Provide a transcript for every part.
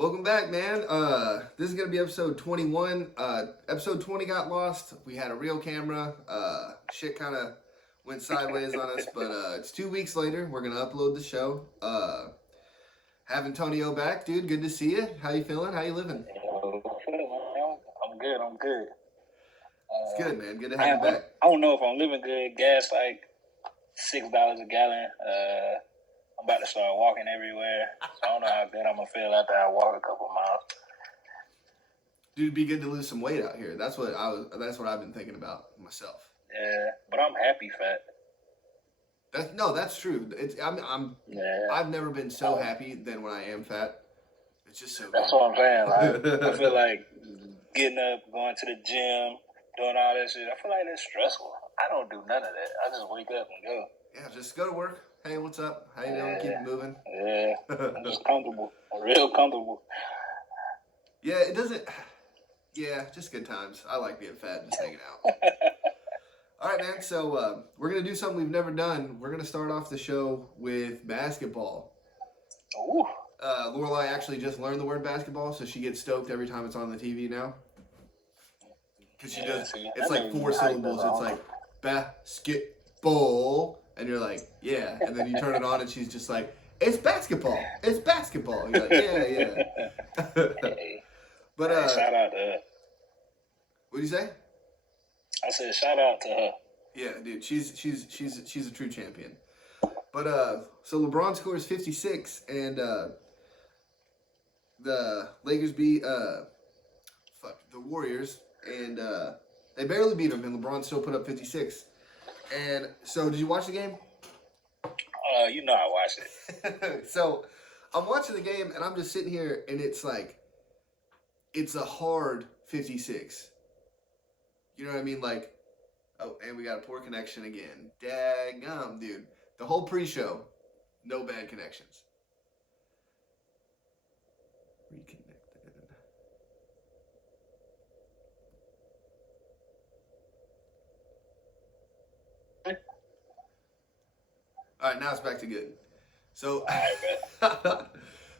Welcome back, man. This is gonna be episode 21. Episode 20 got lost. We had a real camera. Shit kind of went sideways on us, but it's 2 weeks later. We're gonna upload the show. Having Tonio back, dude. Good to see you. How you feeling? How you living? I'm good. I'm good. It's good, man. Good to have you back. I don't know if I'm living good. Gas like $6 a gallon. I'm about to start walking everywhere. So I don't know how good I'm gonna feel after I walk a couple miles. Dude, it'd be good to lose some weight out here. That's what I've been thinking about myself. Yeah, but I'm happy fat. That's true. I've never been so happy than when I am fat. It's just so good. That's what I'm saying. Like, I feel like getting up, going to the gym, doing all that shit. I feel like that's stressful. I don't do none of that. I just wake up and go. Yeah, just go to work. Hey, what's up? How you doing? Keep it moving. Yeah, I'm just comfortable. I'm real comfortable. Yeah, it doesn't. Yeah, just good times. I like being fat and just hanging out. All right, man. So we're gonna do something we've never done. We're gonna start off the show with basketball. Ooh. Lorelai actually just learned the word basketball, so she gets stoked every time it's on the TV now. Because she does. It's like 4 syllables. It's like basketball. And you're like, yeah. And then you turn it on and she's just like, it's basketball. It's basketball. And you're like, yeah. Hey. But shout out to her. What'd you say? I said shout out to her. Yeah, dude, she's a true champion. But so LeBron scores 56 and the Lakers beat the Warriors and they barely beat them and LeBron still put up 56. And so, did you watch the game? You know I watched it. So, I'm watching the game, and I'm just sitting here, and it's like, it's a hard 56. You know what I mean? Like, oh, and we got a poor connection again. Daggum, dude. The whole pre-show, no bad connections. Reconnected. All right, now it's back to good. So,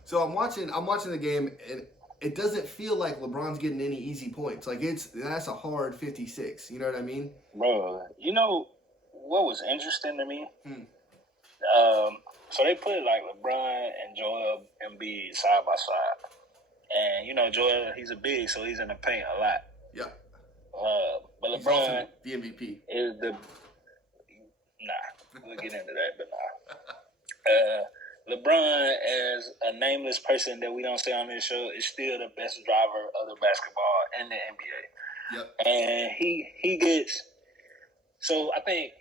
so I'm watching the game, and it doesn't feel like LeBron's getting any easy points. Like that's a hard 56. You know what I mean? Bro, you know what was interesting to me? So they put like LeBron and Joel Embiid side by side, and you know Joel, he's a big, so he's in the paint a lot. Yeah. But He's LeBron also the MVP. is the We'll get into that, but nah. LeBron, as a nameless person that we don't say on this show, is still the best driver of the basketball in the NBA. Yep. And he gets. So I think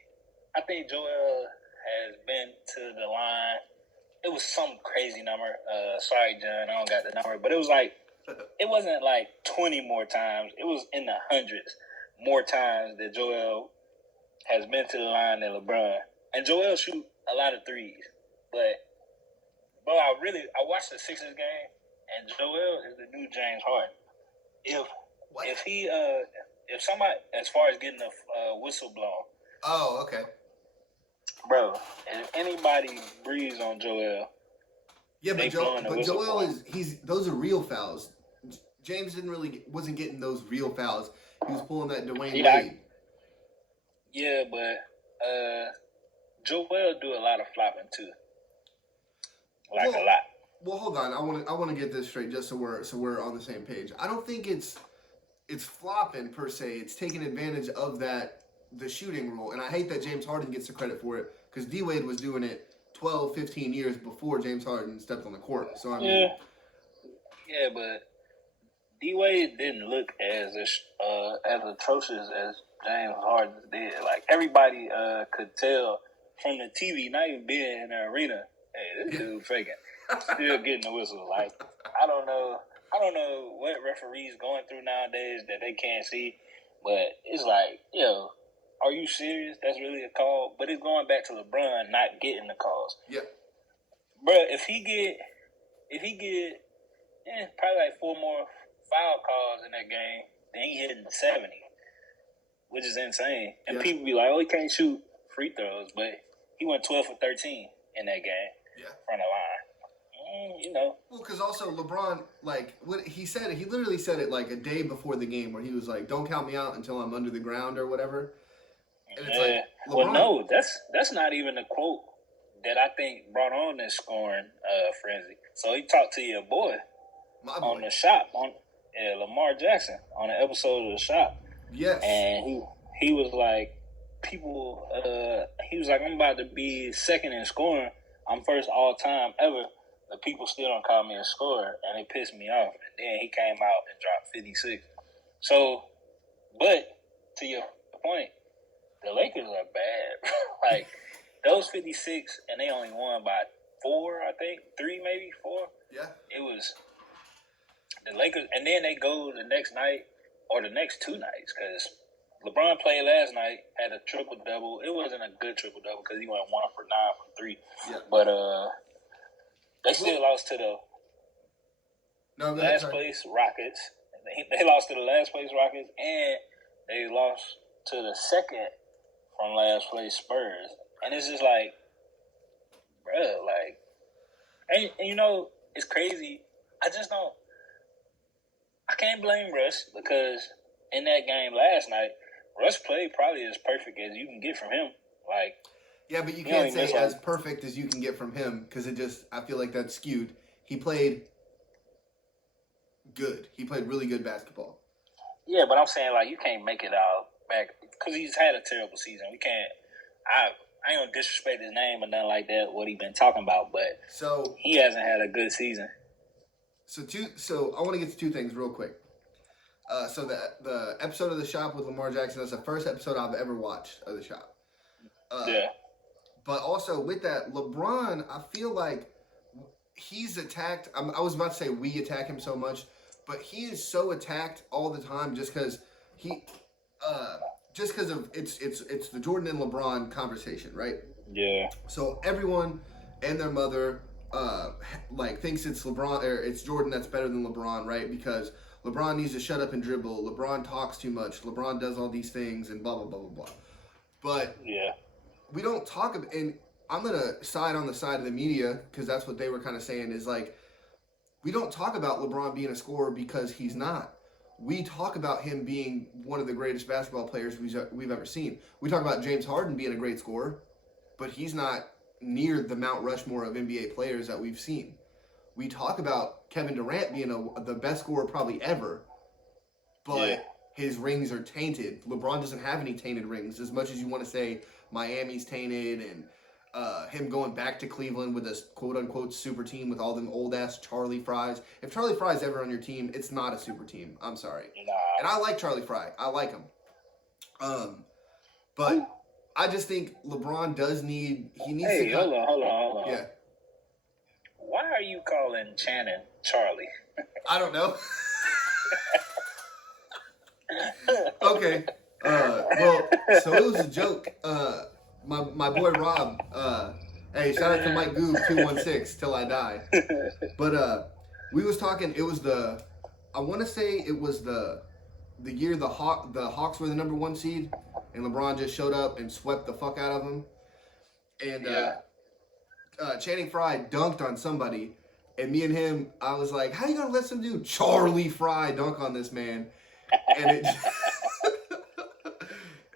Joel has been to the line. It was some crazy number. Sorry, John, I don't got the number, but it was like it wasn't like 20 more times. It was in the hundreds more times that Joel has been to the line than LeBron. And Joel shoot a lot of threes. But, bro, I watched the Sixers game, and Joel is the new James Harden. If somebody, as far as getting a whistle blown. Oh, okay. Bro, if anybody breathes on Joel, yeah, but Joel those are real fouls. James wasn't getting those real fouls. He was pulling that Dwayne Wade. Yeah, but Joel do a lot of flopping too, a lot. Well, hold on. I want to get this straight, just so we're on the same page. I don't think it's flopping per se. It's taking advantage of the shooting rule, and I hate that James Harden gets the credit for it because D Wade was doing it 12, 15 years before James Harden stepped on the court. So I mean, yeah, but D Wade didn't look as atrocious as James Harden did. Like everybody could tell from the TV, not even being in the arena. Hey, this dude faking, still getting the whistle. Like I don't know what referees going through nowadays that they can't see, but it's like, yo, are you serious? That's really a call. But it's going back to LeBron not getting the calls. Yeah, bro. If he get probably like 4 more foul calls in that game, then he hitting 70, which is insane. And people be like, oh, he can't shoot free throws, but he went 12 for 13 in that game. Yeah. Front of line. You know. Well, because also LeBron, like, what he said, he literally said it like a day before the game, where he was like, "Don't count me out until I'm under the ground" or whatever. And it's like LeBron. Well, no, that's not even a quote that I think brought on this scoring frenzy. So he talked to your boy, on the shop on Lamar Jackson on the episode of the shop. Yes. And he was like, people. He was like, I'm about to be second in scoring. I'm first all time ever. The people still don't call me a scorer, and it pissed me off. And then he came out and dropped 56. So, but to your point, the Lakers are bad. Like, those 56, and they only won by 4, I think. 3, maybe 4. Yeah. It was the Lakers. And then they go the next night, or the next 2 nights, because LeBron played last night, had a triple-double. It wasn't a good triple-double because he went 1 for 9 from 3. Yeah. But they still lost to the last place Rockets. They lost to the last place Rockets, and they lost to the second from last place Spurs. And it's just like, bruh, like, and you know, it's crazy. I can't blame Russ, because in that game last night, Russ played probably as perfect as you can get from him. Like, yeah, but you can't say as perfect as you can get from him, because I feel like that's skewed. He played good. He played really good basketball. Yeah, but I'm saying, like, you can't make it out back, because he's had a terrible season. We can't. I ain't gonna disrespect his name or nothing like that, what he been talking about, but he hasn't had a good season. So I want to get to 2 things real quick. So the episode of The Shop with Lamar Jackson, that's the first episode I've ever watched of The Shop. Yeah. But also with that, LeBron, I feel like he's attacked. I was about to say we attack him so much, but he is so attacked all the time just because of it's the Jordan and LeBron conversation, right? Yeah. So everyone and their mother thinks it's LeBron or it's Jordan that's better than LeBron, right? Because LeBron needs to shut up and dribble. LeBron talks too much. LeBron does all these things and blah blah blah blah blah. But yeah, we don't talk about, and I'm gonna side on the side of the media because that's what they were kind of saying is like, we don't talk about LeBron being a scorer because he's not. We talk about him being one of the greatest basketball players we've ever seen. We talk about James Harden being a great scorer, but he's not near the Mount Rushmore of NBA players that we've seen. We talk about Kevin Durant being the best scorer probably ever, but his rings are tainted. LeBron doesn't have any tainted rings. As much as you want to say Miami's tainted and him going back to Cleveland with a quote-unquote super team with all them old-ass Charlie Frys. If Charlie Fry's ever on your team, it's not a super team. I'm sorry. Nah. And I like Charlie Fry. I like him. But I just think LeBron needs to... Hold on. Yeah. Why are you calling Channing Charlie? I don't know. Okay. Well, so it was a joke. My boy Rob, hey, shout out to Mike Goob 216 till I die. But we was talking. It was I want to say it was the year the Hawks were the number 1 seed, and LeBron just showed up and swept the fuck out of them. And Channing Frye dunked on somebody, and me and him, I was like, "How you gonna let some dude Charlie Fry dunk on this man?" And it.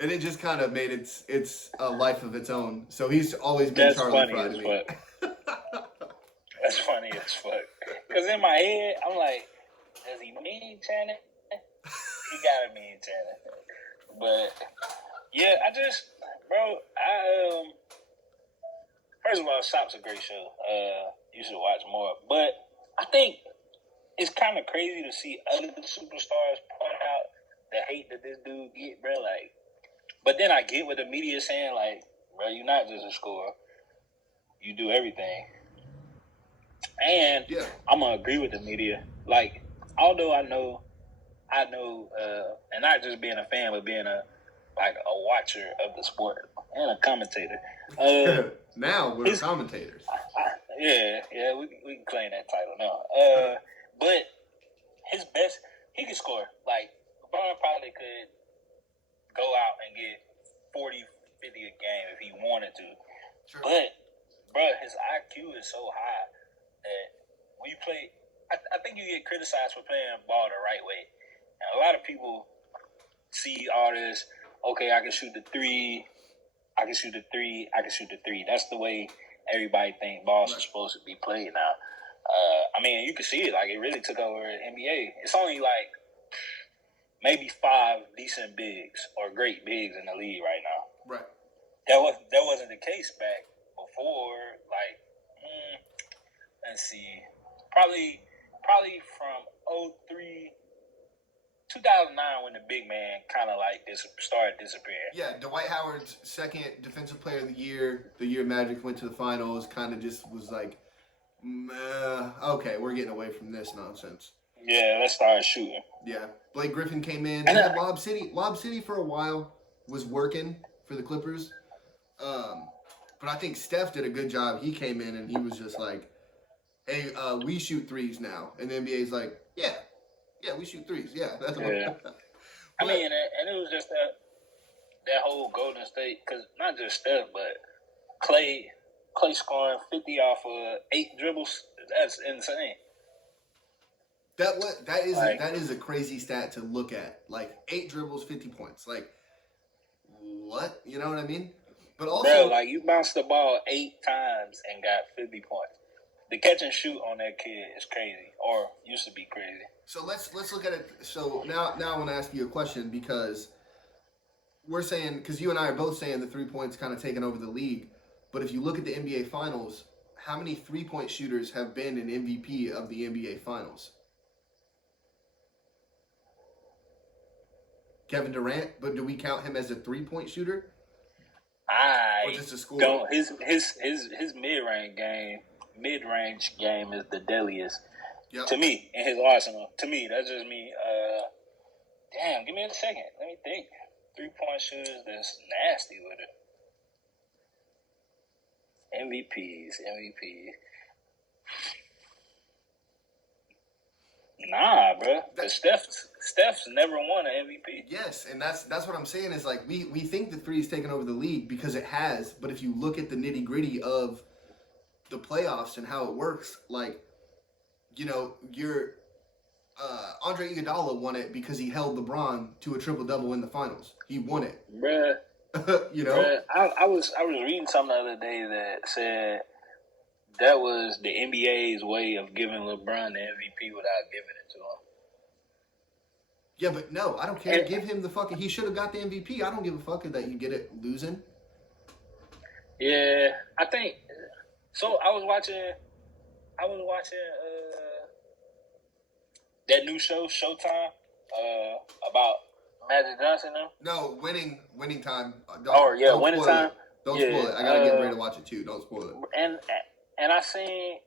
And it just kind of made its a life of its own. So he's always been Charlie Fry to me. That's funny as fuck. Because in my head, I'm like, does he mean Channing? He gotta mean Channing. But yeah, first of all, Shop's a great show. You should watch more. But I think it's kind of crazy to see other superstars point out the hate that this dude get, bro. Like. But then I get what the media is saying, like, bro, you're not just a scorer. You do everything. And I'm going to agree with the media. Like, although I know, and not just being a fan, but being a watcher of the sport and a commentator. Now we're commentators. We can claim that title now. But his best, he can score. Like, LeBron probably could go out and get 40, 50 a game if he wanted to. Sure. But, bro, his IQ is so high that when you play, I think you get criticized for playing ball the right way. And a lot of people see all this, okay, I can shoot the three, I can shoot the three, I can shoot the three. That's the way everybody thinks balls are supposed to be played now. I mean, you can see it. Like, it really took over the NBA. It's only like maybe 5 decent bigs or great bigs in the league right now. Right. That wasn't the case back before. Like, let's see, probably from 2009 when the big man kind of like started disappearing. Yeah, Dwight Howard's second defensive player of the year Magic went to the finals, kind of just was like, okay, we're getting away from this nonsense. Yeah, let's start shooting. Yeah, Blake Griffin came in. They had Lob City. Lob City for a while was working for the Clippers. But I think Steph did a good job. He came in and he was just like, hey, we shoot threes now. And the NBA's like, yeah, we shoot threes. Yeah. That's yeah. I mean, and it was just that whole Golden State, because not just Steph, but Clay scoring 50 off of 8 dribbles. That's insane. That is a crazy stat to look at. Like 8 dribbles, 50 points. Like, what? You know what I mean? But also, bro, like, you bounced the ball 8 times and got 50 points. The catch and shoot on that kid is crazy, or used to be crazy. So let's look at it. So now I want to ask you a question, because we're saying, because you and I are both saying the 3-point's kind of taken over the league. But if you look at the NBA Finals, how many 3-point shooters have been an MVP of the NBA Finals? Kevin Durant, but do we count him as a 3-point shooter? Or just a scorer? Don't. His mid-range game is the deadliest. Yep. To me, in his arsenal. To me, that's just me. Damn, give me a second. Let me think. 3-point shooters that's nasty with it. MVPs. Nah, bro. Steph's never won an MVP. Yes, and that's what I'm saying is, like, we think the three's taken over the league because it has, but if you look at the nitty-gritty of the playoffs and how it works, like, you know, Andre Iguodala won it because he held LeBron to a triple-double in the finals. He won it. Bruh. You know? Bruh, I was reading something the other day that said that was the NBA's way of giving LeBron the MVP without giving it to him. Yeah, but no, I don't care. Give him the fucking... He should have got the MVP. I don't give a fuck that you get it losing. Yeah, I think... So, I was watching that new show, Showtime, about Magic Johnson now. No, winning time. Winning time. Don't spoil it. I gotta get ready to watch it too. Don't spoil it. And I seen...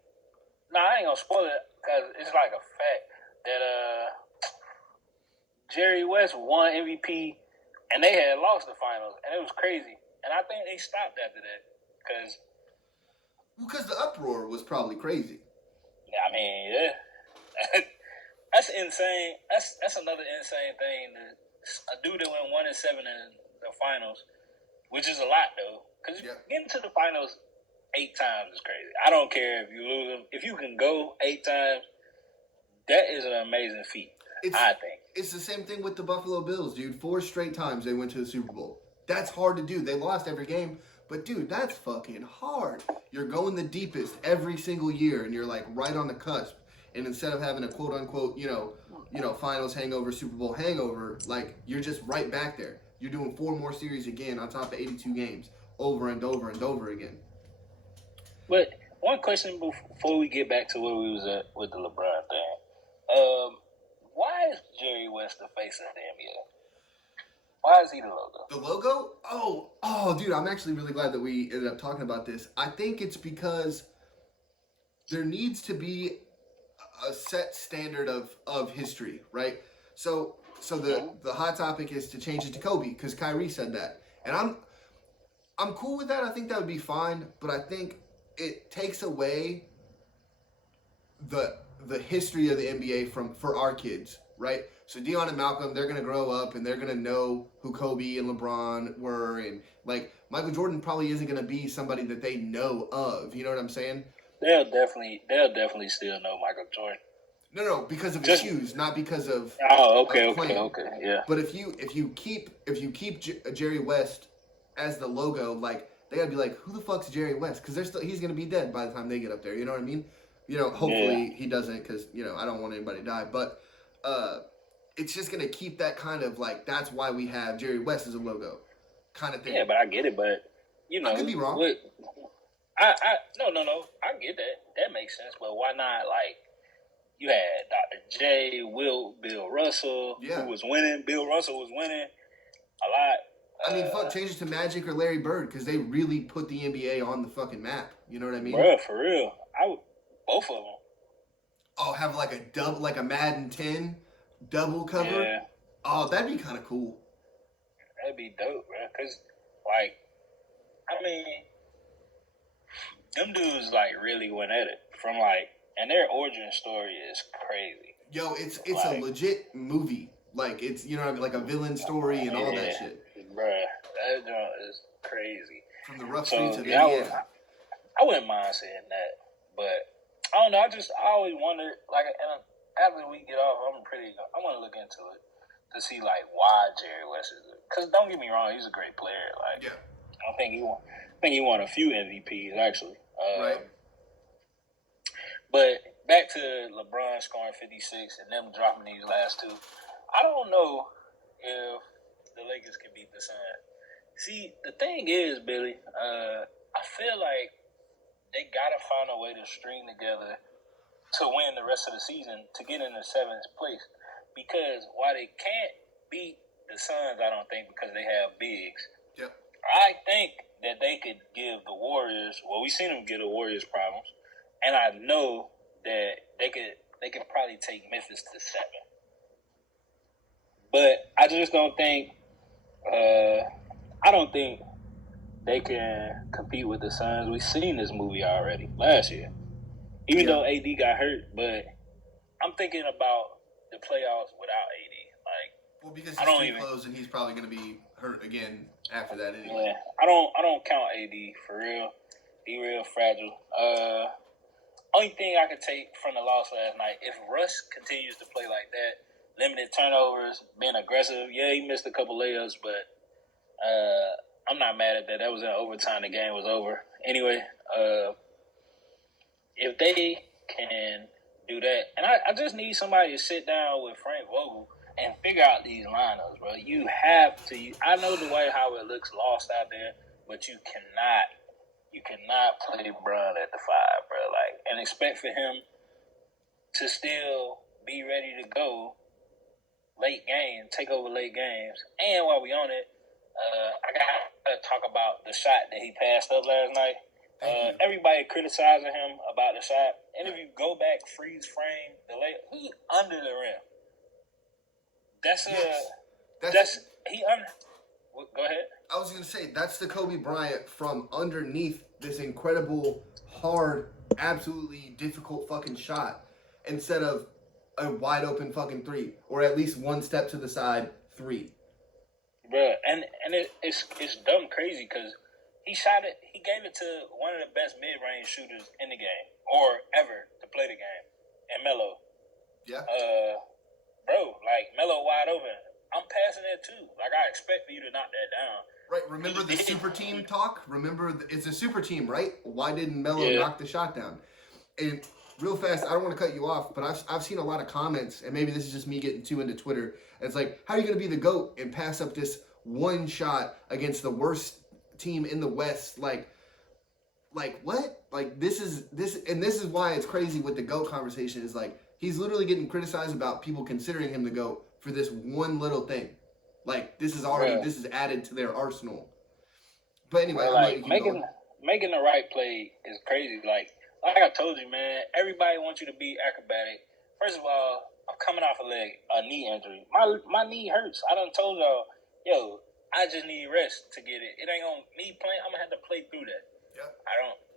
No, I ain't gonna spoil it because it's like a fact that Jerry West won MVP and they had lost the finals, and it was crazy. And I think they stopped after that because... Because the uproar was probably crazy. Yeah, I mean, yeah. That's insane. That's another insane thing. A dude that went 1-7 in the finals, which is a lot though. Because getting to the finals 8 times is crazy. I don't care if you lose them. If you can go 8 times, that is an amazing feat. I think it's the same thing with the Buffalo Bills, dude. 4 straight times they went to the Super Bowl. That's hard to do. They lost every game. But, dude, that's fucking hard. You're going the deepest every single year, and you're, like, right on the cusp. And instead of having a quote-unquote, you know, finals hangover, Super Bowl hangover, like, you're just right back there. You're doing 4 more series again on top of 82 games over and over and over again. But one question before we get back to where we was at with the LeBron thing. Why is Jerry West the face of the NBA? Why is he the logo? The logo? Oh, dude, I'm actually really glad that we ended up talking about this. I think it's because there needs to be a set standard of history, right? So the hot topic is to change it to Kobe, because Kyrie said that. And I'm cool with that. I think that would be fine, but I think it takes away the history of the NBA for our kids, right? So Dion and Malcolm, they're going to grow up and they're going to know who Kobe and LeBron were. And, like, Michael Jordan probably isn't going to be somebody that they know of. You know what I'm saying? they'll definitely still know Michael Jordan. No, because of his shoes, not because of. Oh, okay, yeah. But if you keep Jerry West as the logo, like they gotta be like, who the fuck's Jerry West? Because he's gonna be dead by the time they get up there. You know what I mean? Hopefully he doesn't, because I don't want anybody to die. But it's just gonna keep that kind of like, that's why we have Jerry West as a logo, kind of thing. Yeah, but I get it. But I could be wrong. No, I get that. That makes sense. But why not like? You had Dr. J, Bill Russell, who was winning. Bill Russell was winning a lot. I mean, fuck, change it to Magic or Larry Bird, because they really put the NBA on the fucking map. You know what I mean? Bruh, for real. Both of them. Oh, have like a Madden 10 double cover? Yeah. Oh, that'd be kind of cool. That'd be dope, bro. Because, like, I mean, them dudes, like, really went at it. From, like, and their origin story is crazy. Yo, it's like, a legit movie. Like, it's, you know what I mean? Like a villain story and all that shit. Bruh, that joint is crazy. From the rough streets of Indiana. I wouldn't mind saying that. But, I don't know. I always wondered, like, and after we get off, I want to look into it to see, like, why Jerry West is it. Because don't get me wrong, he's a great player. Like, I think he won a few MVPs, actually. Right. But back to LeBron scoring 56 and them dropping these last two. I don't know if the Lakers can beat the Suns. See, the thing is, Billy, I feel like they got to find a way to string together to win the rest of the season to get in the 7th place. Because while they can't beat the Suns, I don't think, because they have bigs. Yep. I think that they could give the Warriors, we've seen them give the Warriors problems. And I know that they could probably take Memphis to 7. But I just don't think I don't think they can compete with the Suns. We've seen this movie already last year. Even though AD got hurt, but I'm thinking about the playoffs without AD. Like, because he's close and he's probably going to be hurt again after that anyway. Yeah, I don't count AD for real. He real fragile. Only thing I could take from the loss last night, if Russ continues to play like that, limited turnovers, being aggressive, he missed a couple layups, but I'm not mad at that. That was in overtime. The game was over. Anyway, if they can do that, and I just need somebody to sit down with Frank Vogel and figure out these lineups, bro. You have to. I know Dwight Howard looks lost out there, but you cannot play Bron at the 5, bro. Like, and expect for him to still be ready to go take over late games. And while we on it, I gotta talk about the shot that he passed up last night. Everybody criticizing him about the shot, and if you go back, freeze frame the layup, he under the rim. Go ahead. I was gonna say that's the Kobe Bryant from underneath this incredible, hard, absolutely difficult fucking shot, instead of a wide open fucking 3, or at least one step to the side 3. Bruh, and it's dumb crazy because he shot it. He gave it to one of the best mid-range shooters in the game, or ever to play the game, and Melo. Yeah. Bro, like Melo wide open. I'm passing that too. Like, I expect for you to knock that down. Right. Remember the super team talk? It's a super team, right? Why didn't Melo knock the shot down? And real fast, I don't want to cut you off, but I've seen a lot of comments, and maybe this is just me getting too into Twitter. And it's like, how are you going to be the GOAT and pass up this one shot against the worst team in the West? Like what? Like, this is why it's crazy with the GOAT conversation. Is like, he's literally getting criticized about people considering him the GOAT for this one little thing. Like, this is added to their arsenal. But anyway, making the right play is crazy. Like I told you, man, everybody wants you to be acrobatic. First of all, I'm coming off a knee injury. My knee hurts. I done told y'all, I just need rest to get it. It ain't gonna me playing. I'm gonna have to play through that. Yep.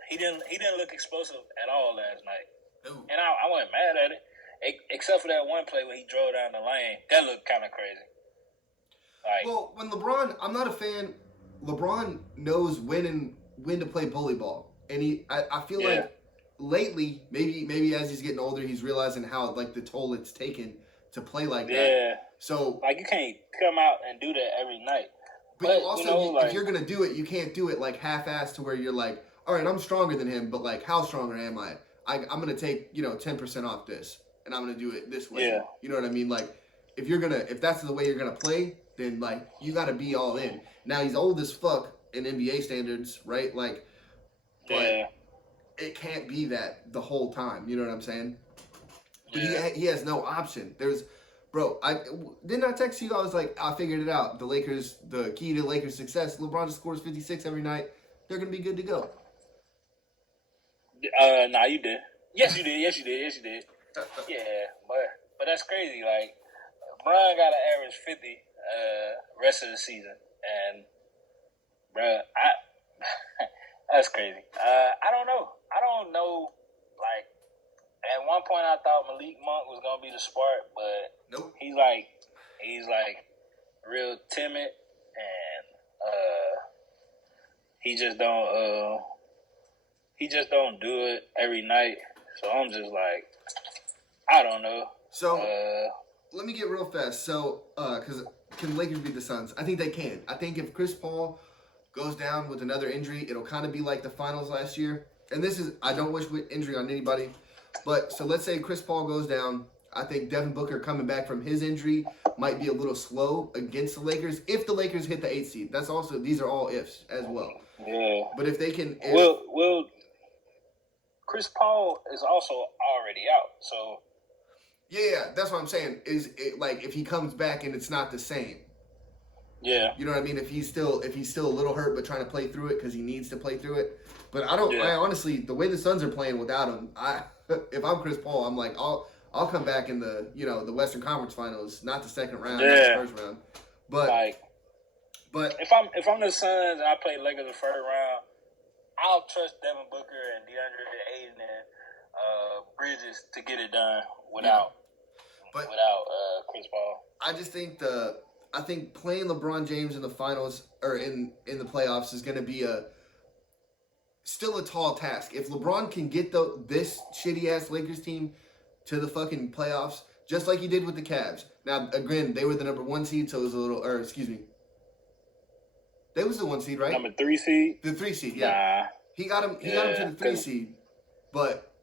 He didn't look explosive at all last night. Ooh. And I wasn't mad at it. Except for that one play where he drove down the lane. That looked kind of crazy. Like, well, when LeBron, I'm not a fan. LeBron knows when to play bully ball, and I feel like lately, maybe as he's getting older, he's realizing how like the toll it's taken to play like that. Yeah. So Like you can't come out and do that every night. but you also, like, if you're gonna do it, you can't do it like half-assed to where you're like, all right, I'm stronger than him, but like, how stronger am I? I'm gonna take 10% off this, and I'm gonna do it this way. Yeah. You know what I mean? Like, if that's the way you're gonna play, then like you gotta be all in. Now he's old as fuck in NBA standards, right? Like, but it can't be that the whole time. You know what I'm saying? But he has no option. Bro, didn't I text you? I was like, I figured it out. The key to Lakers' success, LeBron just scores 56 every night. They're going to be good to go. Nah, you did. Yes, you did. Yeah, but that's crazy. Like, Brian got to average 50 rest of the season. And, bro, that's crazy. I don't know. Like, at one point I thought Malik Monk was going to be the spark, but nope. He's like real timid, and he just don't do it every night. So I'm just like, I don't know. So let me get real fast. So because can Lakers beat the Suns? I think they can. I think if Chris Paul goes down with another injury, it'll kind of be like the finals last year. And I don't wish injury on anybody, but so let's say Chris Paul goes down. I think Devin Booker coming back from his injury might be a little slow against the Lakers if the Lakers hit the 8th seed. These are all ifs as well. Yeah. But if they can, well, Chris Paul is also already out. So yeah, that's what I'm saying. Is it like if he comes back and it's not the same? Yeah. You know what I mean? If he's still a little hurt but trying to play through it because he needs to play through it. But I honestly, the way the Suns are playing without him, if I'm Chris Paul, I'm like, I'll come back in the the Western Conference Finals, not the second round, not the first round. But if I'm the Suns and I play Lakers the first round, I'll trust Devin Booker and DeAndre Ayton and Bridges to get it done without Chris Paul. I just think I think playing LeBron James in the finals or in the playoffs is going to be still a tall task. If LeBron can get this shitty ass Lakers team to the fucking playoffs, just like he did with the Cavs. Now, again, they were the number 1 seed, so it was a little, they was the 1 seed, right? Number 3 seed? The 3 seed, yeah. Nah. He got him to the 3 seed, but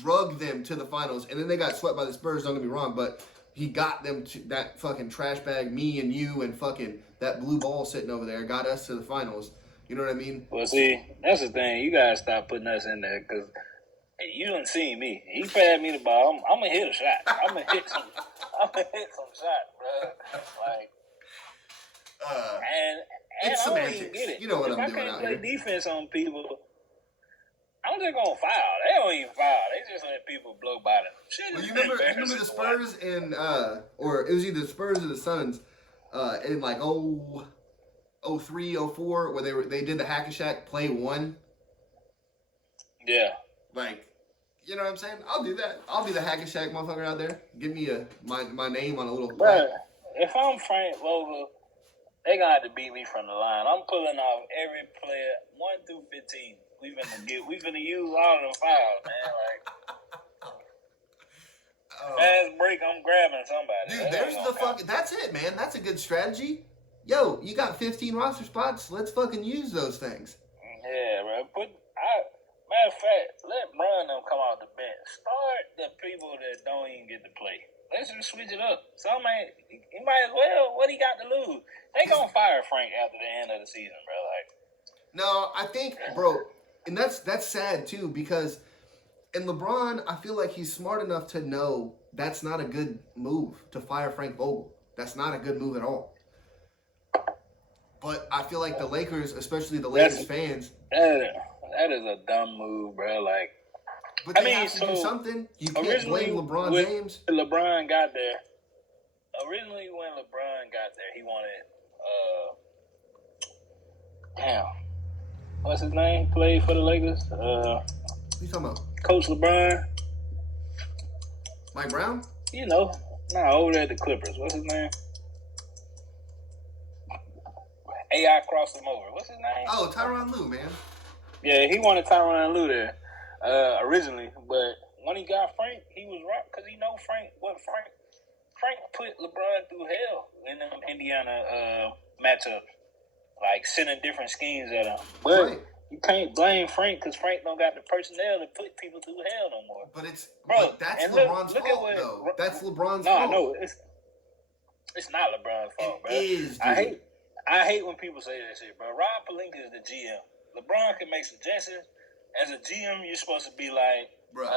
drugged them to the finals, and then they got swept by the Spurs, don't get me wrong, but he got them to that fucking trash bag, me and you and fucking that blue ball sitting over there, got us to the finals. You know what I mean? Well, see, that's the thing. You gotta stop putting us in there because you don't see me. He passed me the ball. I'm gonna hit a shot. I'm gonna hit some shots, bro. Like, and it's I don't semantics. even get it. You know what if I'm doing I out can't here. play defense on people, I'm just gonna foul. They don't even foul. They just let people blow by them. Shit, Well, you remember the Spurs in or it was either the Spurs or the Suns in like 03, 04 where they did the Hack-a-Shack play 1. Yeah. Like, you know what I'm saying? I'll do that. I'll be the Hack-a-Shack motherfucker out there. Give me my name on a little plaque. If I'm Frank Vogel, they gonna have to beat me from the line. I'm pulling off every player 1 through 15. We finna use all of them fouls, man. Like, fast break, I'm grabbing somebody. Dude, that's it, man. That's a good strategy. Yo, you got 15 roster spots. Let's fucking use those things. Yeah, bro. Matter of fact, let Brian them come off the bench. Start the people that don't even get to play. Let's just switch it up. He might as well. What he got to lose? They gonna fire Frank after the end of the season, bro. Like, no, I think, bro, and that's sad too because, in LeBron, I feel like he's smart enough to know that's not a good move to fire Frank Vogel. That's not a good move at all. But I feel like the Lakers, especially the Lakers fans, that is a dumb move, bro. like. But they have to do something. You can't blame LeBron James. LeBron got there. Originally, when LeBron got there, he wanted what's his name? Played for the Lakers. What you talking about? Coach LeBron. Mike Brown? Over there at the Clippers. What's his name? AI crossed him over. What's his name? Oh, Tyronn Lue, man. Yeah, he wanted Tyronn Lue there originally, but when he got Frank, he was right because he know Frank. Frank put LeBron through hell in them Indiana matchups, like sending different schemes at him. But right. you can't blame Frank because Frank don't got the personnel to put people through hell no more. But it's Bro, that's and LeBron's look fault, at what, though. That's LeBron's no, fault. I know it's not LeBron's fault, bro. It is, dude. I hate when people say that shit, bro. Rob Pelinka is the GM. LeBron can make suggestions. As a GM, you're supposed to be like, bro.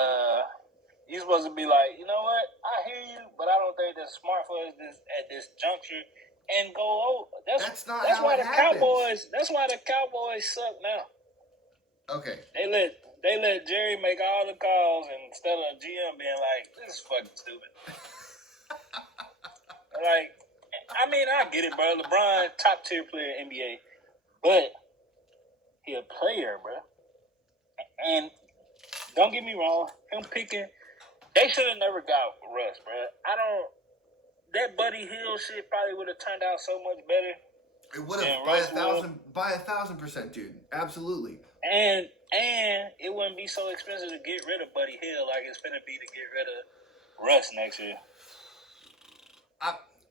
You're supposed to be like, you know what? I hear you, but I don't think that's smart for us at this juncture. And go over. That's not how why it the happens. Cowboys. That's why the Cowboys suck now. Okay. They let Jerry make all the calls instead of GM being like, this is fucking stupid. Like, I mean, I get it, bro. LeBron, top tier player in NBA, but he a player, bro. And don't get me wrong, him picking, they should have never got Russ, bro. That Buddy Hield shit probably would have turned out so much better. It would have by 1,000%, dude. Absolutely. And it wouldn't be so expensive to get rid of Buddy Hield like it's gonna be to get rid of Russ next year.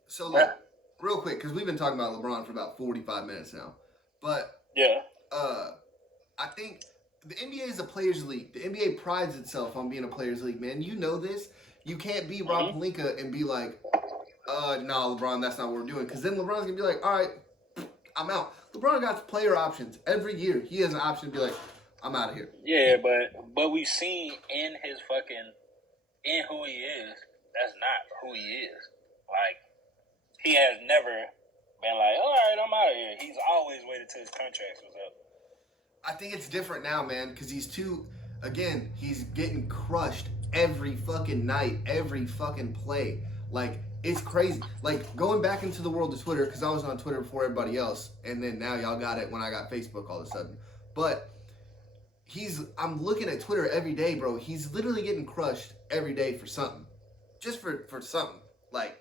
So look, real quick, because we've been talking about LeBron for about 45 minutes now, but yeah, I think the NBA is a players' league. The NBA prides itself on being a players' league, man. You know this. You can't be Rob Pelinka and be like, no, LeBron, that's not what we're doing. Because then LeBron's going to be like, all right, I'm out. LeBron got player options every year. He has an option to be like, I'm out of here. Yeah, but we've seen in who he is, that's not who he is. Like, he has never been like, all right, I'm out of here. He's always waited till his contract was up. I think it's different now, man, because he's getting crushed every fucking night, every fucking play. Like, it's crazy. Like, going back into the world of Twitter, because I was on Twitter before everybody else, and then now y'all got it when I got Facebook all of a sudden. But I'm looking at Twitter every day, bro. He's literally getting crushed every day for something. Just for something. Like,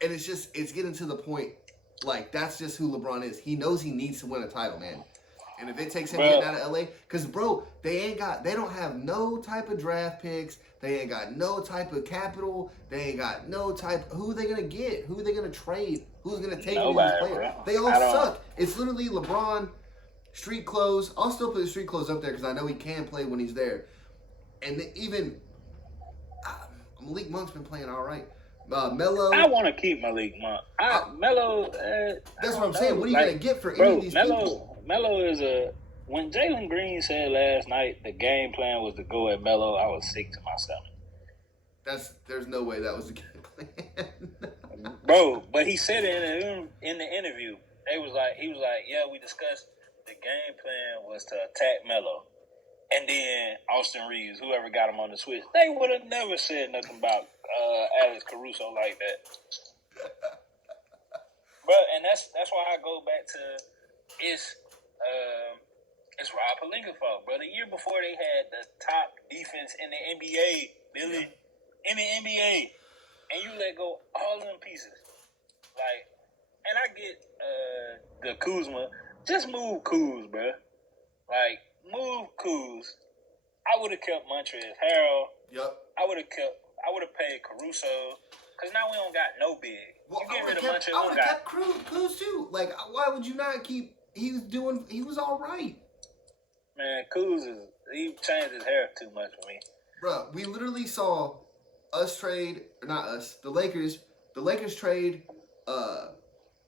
and it's getting to the point, like, that's just who LeBron is. He knows he needs to win a title, man. And if it takes him getting out of LA, because, bro, they don't have no type of draft picks. They ain't got no type of capital. They ain't got no type. Who are they gonna get? Who are they gonna trade? Who's gonna take these players? Bro. They all suck. It's literally LeBron, street clothes. I'll still put the street clothes up there because I know he can play when he's there. And even Malik Monk's been playing all right. Melo. I want to keep Malik Monk. Melo. That's what I'm saying. What are you gonna get for any of these people? Melo is when Jalen Green said last night the game plan was to go at Melo, I was sick to my stomach. There's no way that was the game plan. Bro, but he said it in the interview. He was like, yeah, we discussed the game plan was to attack Melo. And then Austin Reeves, whoever got him on the switch, they would have never said nothing about Alex Caruso like that. Bro, and that's why I go back to it's Rob Pelinka's fault, bro. The year before they had the top defense in the NBA, Billy, in the NBA, and you let go all them pieces. Like, and I get the Kuzma, just move Kuz, bro. Like, move Kuz. I would have kept Montrezl Harrell. Yep. I would have paid Caruso. Because now we don't got no big. Well, you get rid of Montrezl. I would have kept Kuz too. Like, why would you not keep? He was all right. Man, Kuz he changed his hair too much for me. Bro, we literally saw the Lakers trade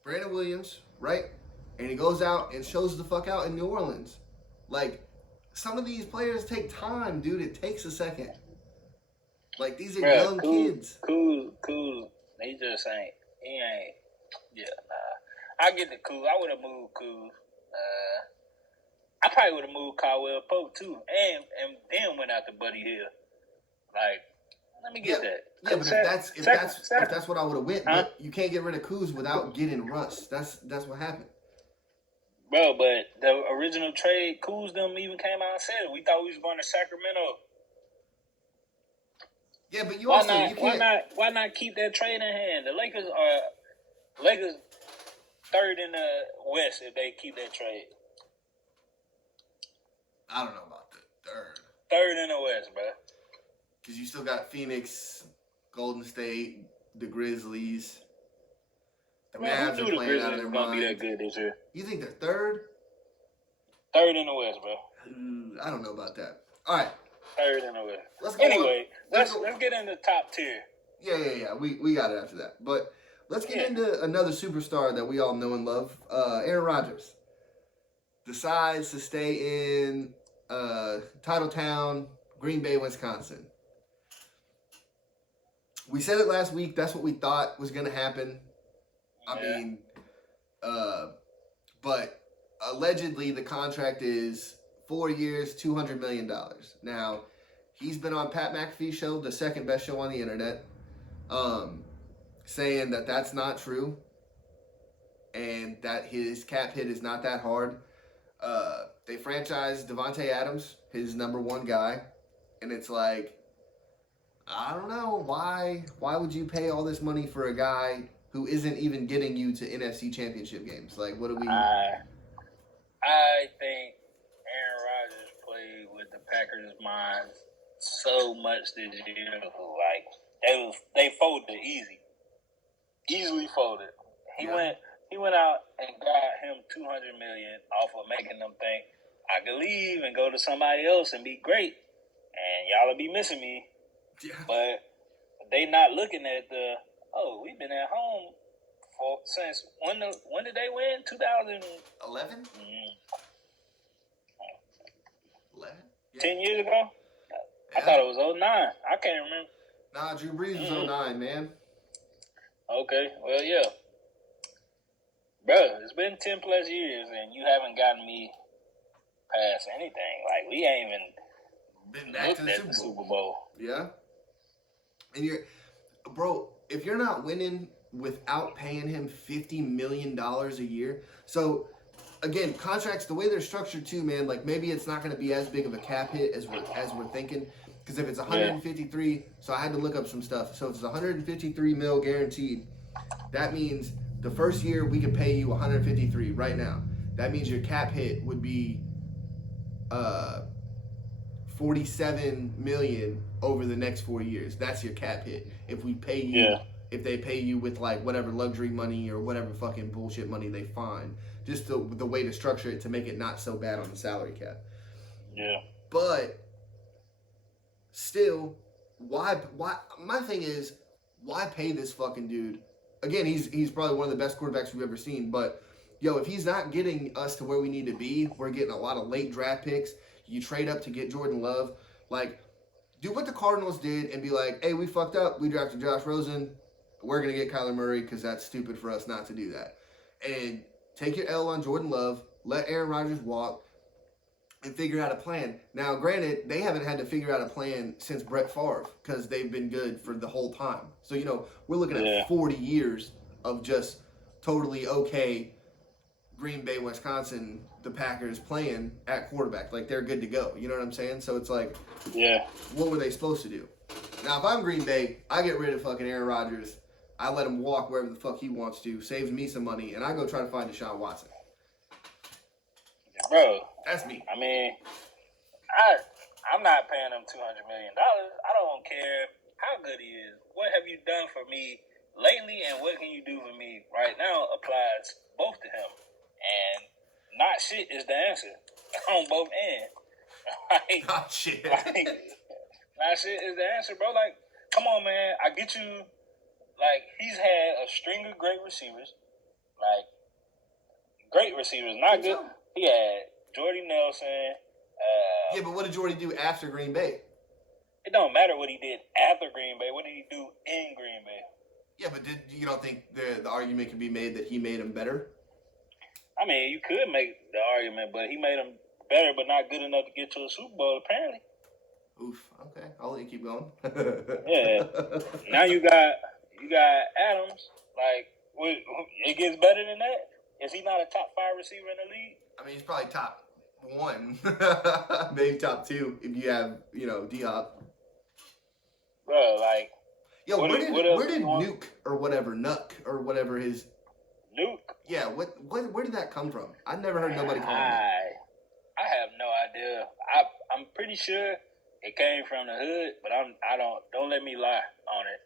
Brandon Williams, right? And he goes out and shows the fuck out in New Orleans. Like, some of these players take time, dude. It takes a second. Like, these are young kids. Kuz, he just ain't. Yeah, nah. I get the Kuz. I would have moved Kuz. I probably would have moved Caldwell Pope too, and then went out to Buddy Hield. Like, let me get that. Yeah, but if that's what I would have went, but you can't get rid of Kuz without getting Russ. That's what happened. Bro, but the original trade, Kuz them even came out and said it. We thought we was going to Sacramento. Yeah, but why not keep that trade in hand? The Lakers third in the West if they keep that trade. I don't know about the third. Third in the West, bro. Because you still got Phoenix, Golden State, the Grizzlies. The Mavs Who are knew the playing out of Grizzlies their was gonna be mind. that good this year? You think they're third? Third in the West, bro. I don't know about that. All right. Third in the West. Let's go anyway, on. let's get into top tier. Yeah. We got it after that. But let's get into another superstar that we all know and love. Aaron Rodgers decides to stay in Titletown, Green Bay, Wisconsin. We said it last week. That's what we thought was going to happen. I mean, but allegedly the contract is 4 years, $200 million. Now, he's been on Pat McAfee's show, the second best show on the internet, saying that that's not true and that his cap hit is not that hard. They franchised Devontae Adams, his number one guy, and it's like, I don't know, why would you pay all this money for a guy who isn't even getting you to NFC Championship games? Like, what do we... I think Aaron Rodgers played with the Packers' minds so much this year. Like, they folded easily folded. He went out and got him $200 million off of making them think I could leave and go to somebody else and be great, and y'all will be missing me. Yeah. But they not looking at we've been at home since when did they win? 2011? 11? Yeah. 10 years ago? Yeah. I thought it was 09. I can't remember. Nah, Drew Brees was 09, man. Okay, well, yeah. Bro, it's been 10 plus years and you haven't gotten me past anything. Like, we ain't even been back to the Super Bowl. Yeah. And bro, if you're not winning without paying him $50 million a year, so again, contracts, the way they're structured too, man, like maybe it's not going to be as big of a cap hit as we're thinking. Because if it's 153, so I had to look up some stuff. So if it's 153 mil guaranteed, that means the first year we could pay you 153 right now. That means your cap hit would be 47 million over the next 4 years. That's your cap hit. If we pay you, if they pay you with like whatever luxury money or whatever fucking bullshit money they find, just the way to structure it to make it not so bad on the salary cap. Yeah. But still, why? My thing is, why pay this fucking dude? Again, he's probably one of the best quarterbacks we've ever seen. But yo, if he's not getting us to where we need to be, we're getting a lot of late draft picks. You trade up to get Jordan Love. Like, do what the Cardinals did and be like, hey, we fucked up. We drafted Josh Rosen. We're going to get Kyler Murray because that's stupid for us not to do that. And take your L on Jordan Love. Let Aaron Rodgers walk and figure out a plan. Now, granted, they haven't had to figure out a plan since Brett Favre because they've been good for the whole time. So, we're looking at 40 years of just totally okay Green Bay, Wisconsin, the Packers playing at quarterback. Like, they're good to go. You know what I'm saying? So it's like, what were they supposed to do? Now, if I'm Green Bay, I get rid of fucking Aaron Rodgers. I let him walk wherever the fuck he wants to, saves me some money, and I go try to find Deshaun Watson. Bro. That's me. I mean, I'm not paying him $200 million. I don't care how good he is. What have you done for me lately, and what can you do for me right now applies both to him. And not shit is the answer on both ends. Like, not shit. Not shit is the answer, bro. Like, come on, man. I get you. Like, he's had a string of great receivers. Like, great receivers. Not good. He had Jordy Nelson. Yeah, but what did Jordy do after Green Bay? It don't matter what he did after Green Bay. What did he do in Green Bay? Yeah, but you don't think the argument can be made that he made him better? I mean, you could make the argument, but he made him better, but not good enough to get to a Super Bowl, apparently. Oof. Okay, I'll let you keep going. Yeah. Now you got Adams. Like, it gets better than that. Is he not a top 5 receiver in the league? I mean, he's probably top 1, maybe top 2 if you have, D-Hop. Bro, like, yo, where did Nuke or whatever his Nuke? Yeah, where did that come from? I've never heard nobody call him that. I have no idea. I'm pretty sure it came from the hood, but don't let me lie on it.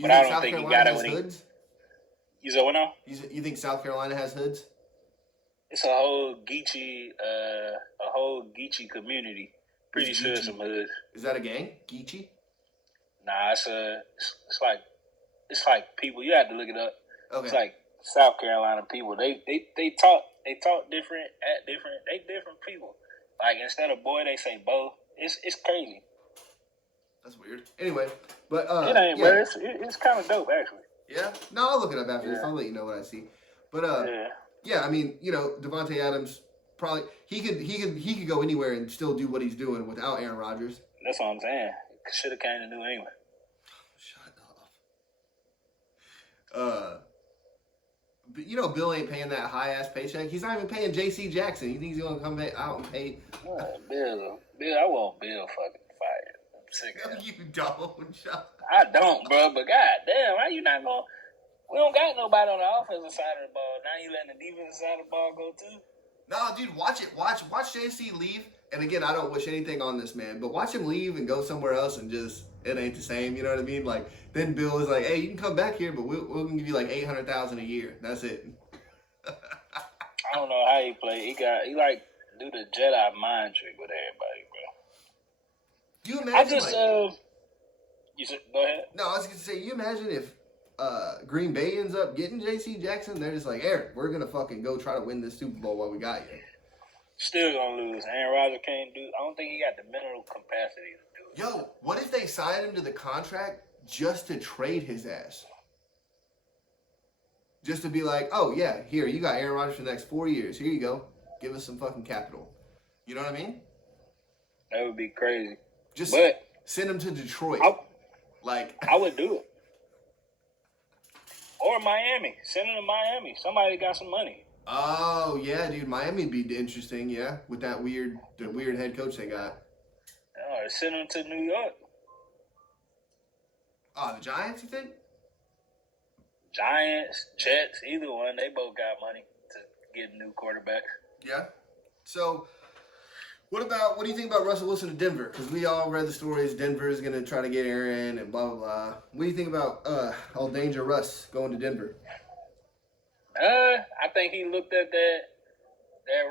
But I don't think he got it when hoods? You said what now? You think South Carolina has hoods? It's a whole Geechee community. Pretty sure it's some hoods. Is that a gang? Geechee? Nah, it's like people. You have to look it up. Okay. It's like South Carolina people. They talk different, act different. They different people. Like instead of boy, they say bo. It's crazy. That's weird. Anyway, but it ain't, but it's kind of dope actually. Yeah. No, I'll look it up after this. I'll let you know what I see. But yeah. I mean, Devontae Adams probably he could go anywhere and still do what he's doing without Aaron Rodgers. That's what I'm saying. Should have came to New England. Shut up. But Bill ain't paying that high ass paycheck. He's not even paying J.C. Jackson. You think he's gonna come out and pay? Bill, I want Bill fucking fired. I'm sick of him. You don't, shut. I don't, bro. But goddamn, why you not going? We don't got nobody on the offensive side of the ball. Now you letting the defensive side of the ball go too? No, dude, watch it. Watch JC leave. And again, I don't wish anything on this man, but watch him leave and go somewhere else and just it ain't the same. You know what I mean? Like then Bill is like, hey, you can come back here, but we'll give you like $800,000 a year. That's it. I don't know how he play. He like do the Jedi mind trick with everybody, bro. Do you imagine? You said go ahead. No, I was gonna say, you imagine if Green Bay ends up getting J.C. Jackson? They're just like, Aaron, we're gonna fucking go try to win this Super Bowl while we got you. Still gonna lose. Aaron Rodgers can't do. I don't think he got the mental capacity to do it. Yo, what if they sign him to the contract just to trade his ass? Just to be like, oh yeah, here you got Aaron Rodgers for the next 4 years. Here you go. Give us some fucking capital. You know what I mean? That would be crazy. Just send him to Detroit. I would do it. Or Miami. Send him to Miami. Somebody got some money. Oh yeah, dude, Miami'd be interesting, yeah, with that weird head coach they got. Send him to New York. Oh, the Giants, you think? Giants, Jets, either one, they both got money to get a new quarterback. Yeah. So, what do you think about Russell Wilson to Denver? Because we all read the stories. Denver is gonna try to get Aaron and blah blah blah. What do you think about Old Danger Russ going to Denver? I think he looked at that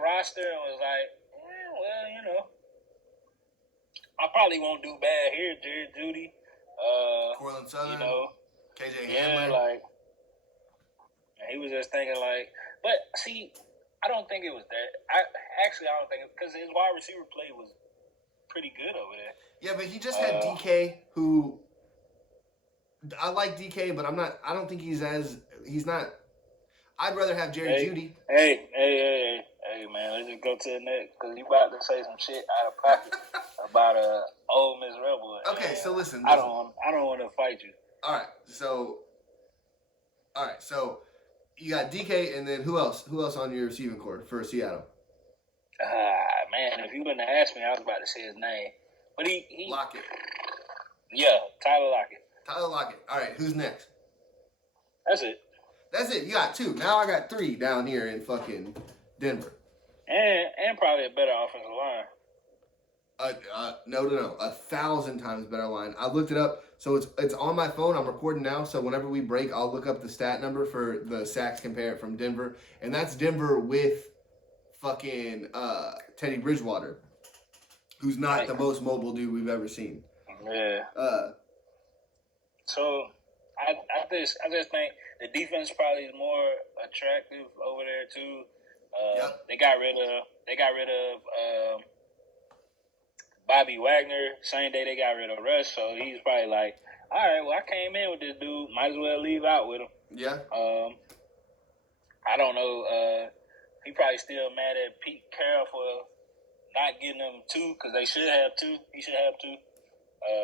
roster and was like, I probably won't do bad here, Jared Judy. Cortland Sutton, KJ Hamler. Hamler. He was just thinking but see, I don't think it was that. I don't think because his wide receiver play was pretty good over there. Yeah, but he just had DK, who I like DK, but I don't think he's not. I'd rather have Jerry Judy. Hey, man, let's just go to the next because you about to say some shit out of pocket about Ole Miss Rebel. Okay, so listen. I don't want to fight you. All right, so you got DK, and then who else? Who else on your receiving core for Seattle? Man, if you wouldn't have asked me, I was about to say his name, but he Lockett. Yeah, Tyler Lockett. Tyler Lockett. All right, who's next? That's it. You got 2. Now I got 3 down here in fucking Denver. And probably a better offensive line. No. 1,000 times better line. I looked it up. So it's on my phone. I'm recording now. So whenever we break, I'll look up the stat number for the sacks, compare it from Denver. And that's Denver with fucking Teddy Bridgewater, who's not the most mobile dude we've ever seen. Yeah. So I just think the defense probably is more attractive over there too. Yep. They got rid of Bobby Wagner. Same day they got rid of Russ, so he's probably like, all right, well I came in with this dude, might as well leave out with him. Yeah. I don't know. He probably still mad at Pete Carroll for not getting them 2 because they should have 2. He should have 2.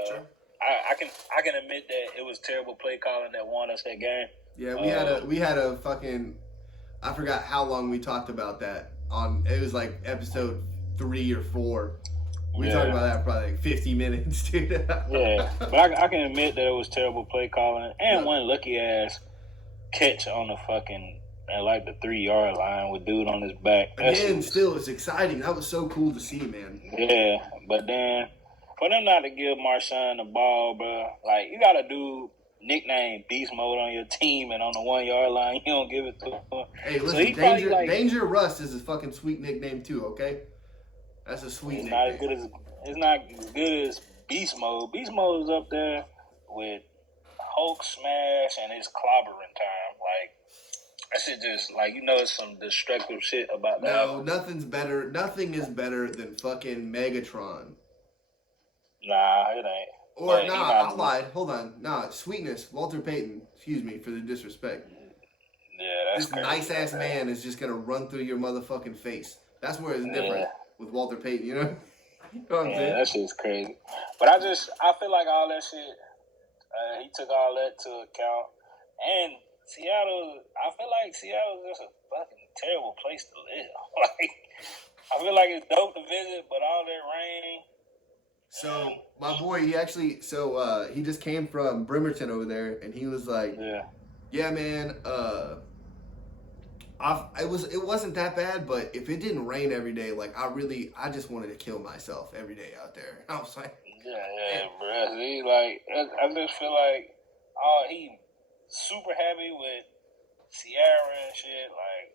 Sure. I can admit that it was terrible play calling that won us that game. Yeah, we had a fucking, I forgot how long we talked about that on. It was like episode 3 or 4. We talked about that for probably like 50 minutes, dude. Yeah, but I can admit that it was terrible play calling and one lucky ass catch on the fucking at like the 3-yard line with dude on his back. Again, still, it's exciting. That was so cool to see, man. Yeah, but then for them not to give Marshawn the ball, bro, like you got a dude nicknamed Beast Mode on your team, and on the 1-yard line, you don't give it to him. Hey, listen, so Danger Rust is a fucking sweet nickname too. Okay, that's a sweet nickname. It's not as good as Beast Mode. Beast Mode is up there with Hulk Smash and his clobbering time. Like that shit just like it's some destructive shit about that. No, nothing's better. Nothing is better than fucking Megatron. Nah, it ain't. Or I lied. Hold on. Nah, Sweetness, Walter Payton. Excuse me for the disrespect. Yeah, that's this nice ass man is just gonna run through your motherfucking face. That's where it's different with Walter Payton. You know. You know what I'm saying? That shit's crazy. But I feel like all that shit. He took all that to account, and Seattle. I feel like Seattle's just a fucking terrible place to live. Like, I feel like it's dope to visit, but all that rain. So my boy, he just came from Bremerton over there, and he was like, "Yeah, man, it wasn't that bad, but if it didn't rain every day, like I just wanted to kill myself every day out there." I was like, "Yeah, bro." See, like I just feel like, he super happy with Sierra and shit, like.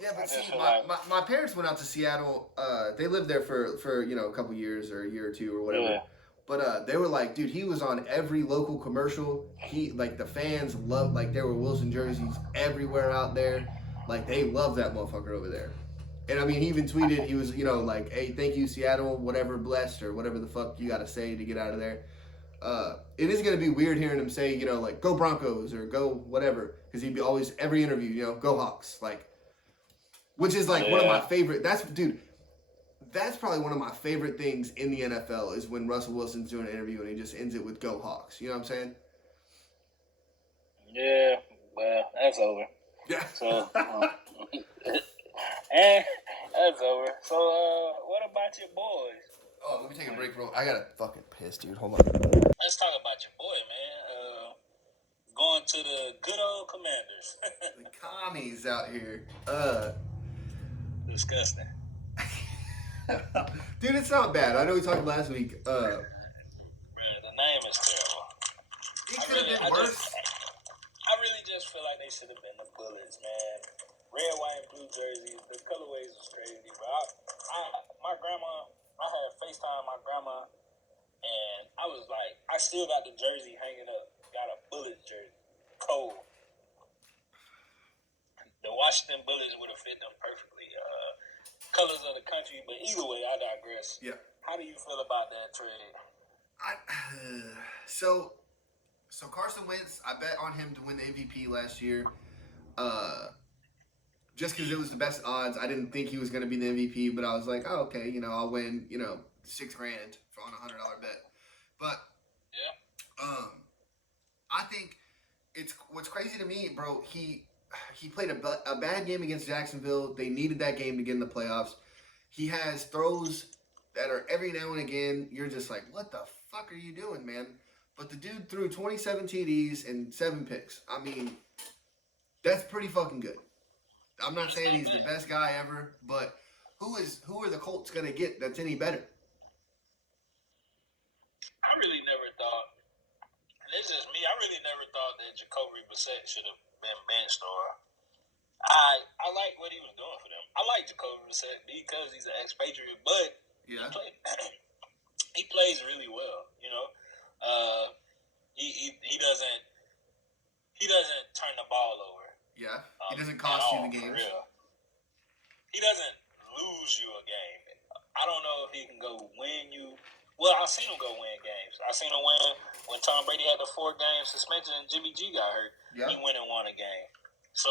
Yeah, but see, my parents went out to Seattle. They lived there for a couple years or a year or two or whatever. Yeah. But they were like, dude, he was on every local commercial. The fans loved, like, there were Wilson jerseys everywhere out there. Like, they loved that motherfucker over there. And I mean, he even tweeted, he was, like, hey, thank you, Seattle, whatever, blessed, or whatever the fuck you got to say to get out of there. It is going to be weird hearing him say, like, go Broncos or go whatever. Because he'd be always, every interview, go Hawks. Like, which is like one of my favorite. That's probably one of my favorite things in the NFL is when Russell Wilson's doing an interview and he just ends it with "Go Hawks." You know what I'm saying? Yeah, well, that's over. Yeah. So, and that's over. So, what about your boys? Oh, let me take a break, bro. I gotta fucking piss, dude. Hold on. Let's talk about your boy, man. Going to the good old Commanders. The commies out here. Disgusting. Dude, it's not bad. I know we talked last week. The name is terrible. It could have been worse. I really just feel like they should have been the Bullets, man. Red, white, and blue jerseys. The colorways was crazy, bro. My grandma, I had FaceTime my grandma, and I was like, I still got the jersey hanging up. Got a Bullets jersey. Cold. The Washington Bullets would have fit them perfectly. Colors of the country, but either way, I digress. Yeah. How do you feel about that trade? So Carson Wentz, I bet on him to win the MVP last year. Just because it was the best odds. I didn't think he was going to be the MVP, but I was like, oh, okay, I'll win, $6,000 on a $100 bet. But I think what's crazy to me, bro. He played a bad game against Jacksonville. They needed that game to get in the playoffs. He has throws that are every now and again, you're just like, what the fuck are you doing, man? But the dude threw 27 TDs and 7 picks. I mean, that's pretty fucking good. I'm not saying he's the best guy ever, but who are the Colts going to get that's any better? I really never thought, and it's just me, I really never thought that Jacoby Brissett should have been benched, or I like what he was doing for them. I like Jacoby Brissett because he's an expatriate, but he plays really well. He doesn't turn the ball over. Yeah, he doesn't cost you the games. He doesn't lose you a game. I don't know if he can go win you. Well, I've seen him go win games. I seen him win when Tom Brady had the 4-game suspension and Jimmy G got hurt. Yeah. He went and won a game. So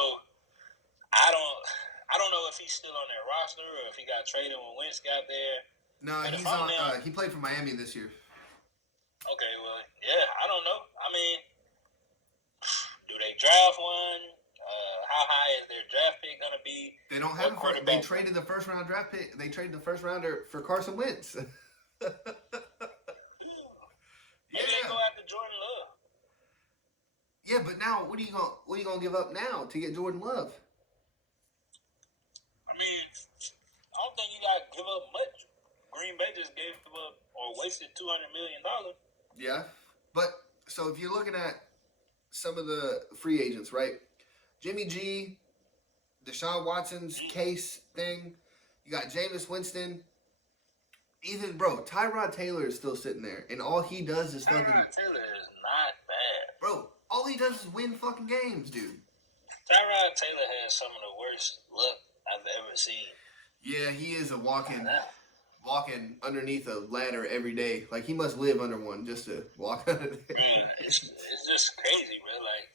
I don't know if he's still on their roster or if he got traded when Wentz got there. No, he's on. He played for Miami this year. Okay, well, yeah, I don't know. I mean, do they draft one? How high is their draft pick gonna be? They don't have a They traded the first round draft pick. They traded the first rounder for Carson Wentz. Maybe they go after Jordan Love. Yeah, but now what are you gonna give up now to get Jordan Love? mean, I don't think you gotta give up much. Green Bay just gave up or wasted $200 million. Yeah, but so if you're looking at some of the free agents, right? Jimmy G, Deshaun Watson's case thing. You got Jameis Winston. Even Tyrod Taylor is still sitting there, and all he does is fucking. Tyrod Taylor is not bad, bro. All he does is win fucking games, dude. Tyrod Taylor has some of the worst luck I've ever seen. Yeah, he is a walking underneath a ladder every day. Like he must live under one just to walk under there. Bro, it's just crazy, bro. Like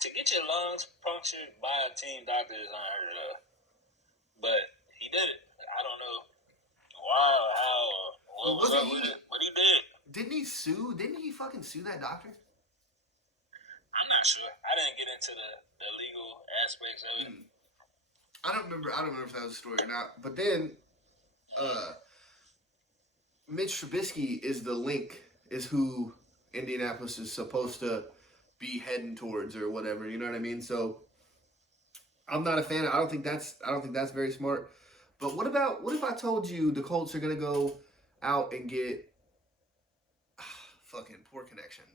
to get your lungs punctured by a team doctor is unheard of, but he did it. I don't know why or how or what was up with it, but he did. Didn't he sue? Didn't he fucking sue that doctor? I'm not sure. I didn't get into the legal aspects of it. I don't remember if that was a story or not. But then, Mitch Trubisky is who Indianapolis is supposed to be heading towards or whatever. You know what I mean? So I'm not a fan. I don't think that's very smart. But what if I told you the Colts are gonna go out and get fucking poor connection?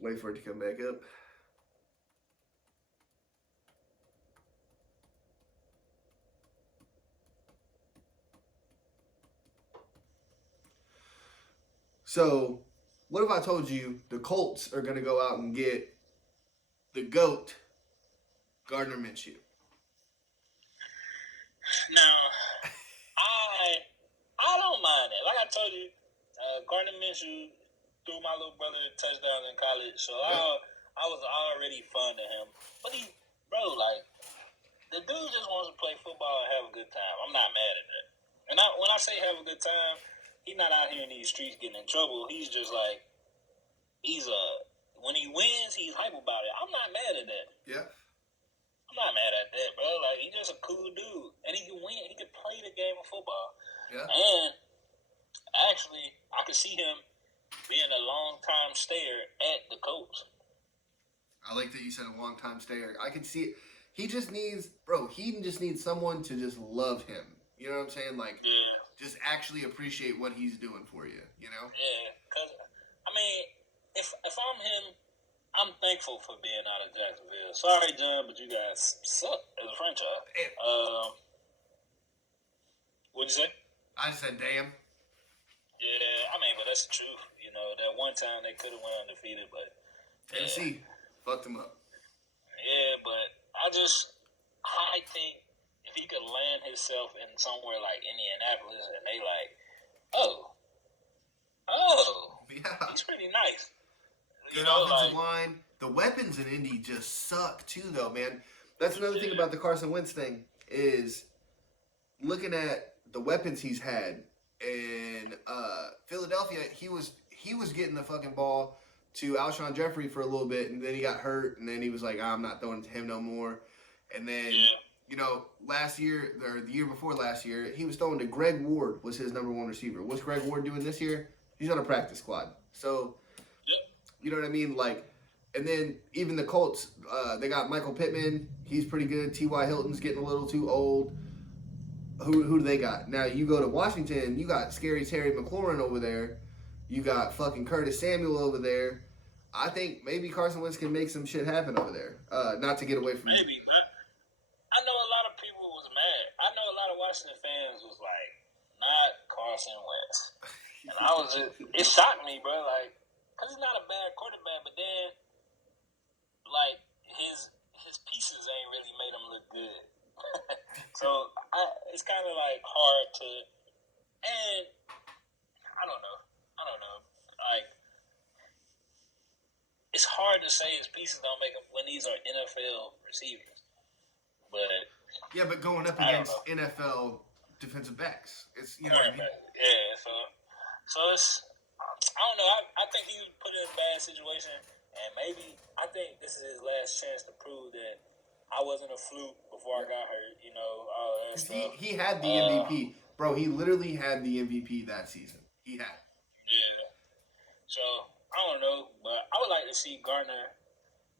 Wait for it to come back up. So, what if I told you the Colts are going to go out and get the GOAT, Gardner Minshew? Now, I don't mind it. Like I told you, Gardner Minshew threw my little brother touchdowns in college, so I was already fond of him. But the dude just wants to play football and have a good time. I'm not mad at that. And when I say have a good time, he's not out here in these streets getting in trouble. He's just like, when he wins, he's hype about it. I'm not mad at that. Yeah. I'm not mad at that, bro. Like, he's just a cool dude. And he can win. He can play the game of football. Yeah. And actually, I could see him being a long-time stayer at the Colts. I like that you said a long-time stayer. I can see it. He just needs someone to just love him. You know what I'm saying? Like, just actually appreciate what he's doing for you, you know? Yeah, because, I mean, if I'm him, I'm thankful for being out of Jacksonville. Sorry, John, but you guys suck as a franchise. What'd you say? I just said, damn. Yeah, I mean, but that's the truth. You know, that one time they could have went undefeated, but Tennessee fucked them up. Yeah, but I think if he could land himself in somewhere like Indianapolis and they like, yeah, he's pretty nice. Good offensive line. The weapons in Indy just suck too, though, man. That's another thing about the Carson Wentz thing is looking at the weapons he's had. In Philadelphia, he was getting the fucking ball to Alshon Jeffrey for a little bit, and then he got hurt, and then he was like, I'm not throwing it to him no more. And then, last year, or the year before last year, he was throwing to Greg Ward, was his number one receiver. What's Greg Ward doing this year? He's on a practice squad. So, you know what I mean? Like, and then even the Colts, they got Michael Pittman. He's pretty good. T.Y. Hilton's getting a little too old. Who do they got? Now, you go to Washington, you got Scary Terry McLaurin over there. You got fucking Curtis Samuel over there. I think maybe Carson Wentz can make some shit happen over there. Not to get away from maybe, but I know a lot of people was mad. I know a lot of Washington fans was like, not Carson Wentz. And I was it shocked me, bro, like, because he's not a bad quarterback, but then, like, his pieces ain't really made him look good. So, it's kind of, like, hard to, and I don't know. Like, it's hard to say his pieces don't make him when these are NFL receivers. But yeah, but going up against NFL defensive backs, it's what I mean? Yeah, so it's I don't know. I think he was put in a bad situation, and maybe I think this is his last chance to prove that I wasn't a fluke before I got hurt. All that stuff. He had the MVP, bro. He literally had the MVP that season. He had. Yeah. So I don't know, but I would like to see Gardner.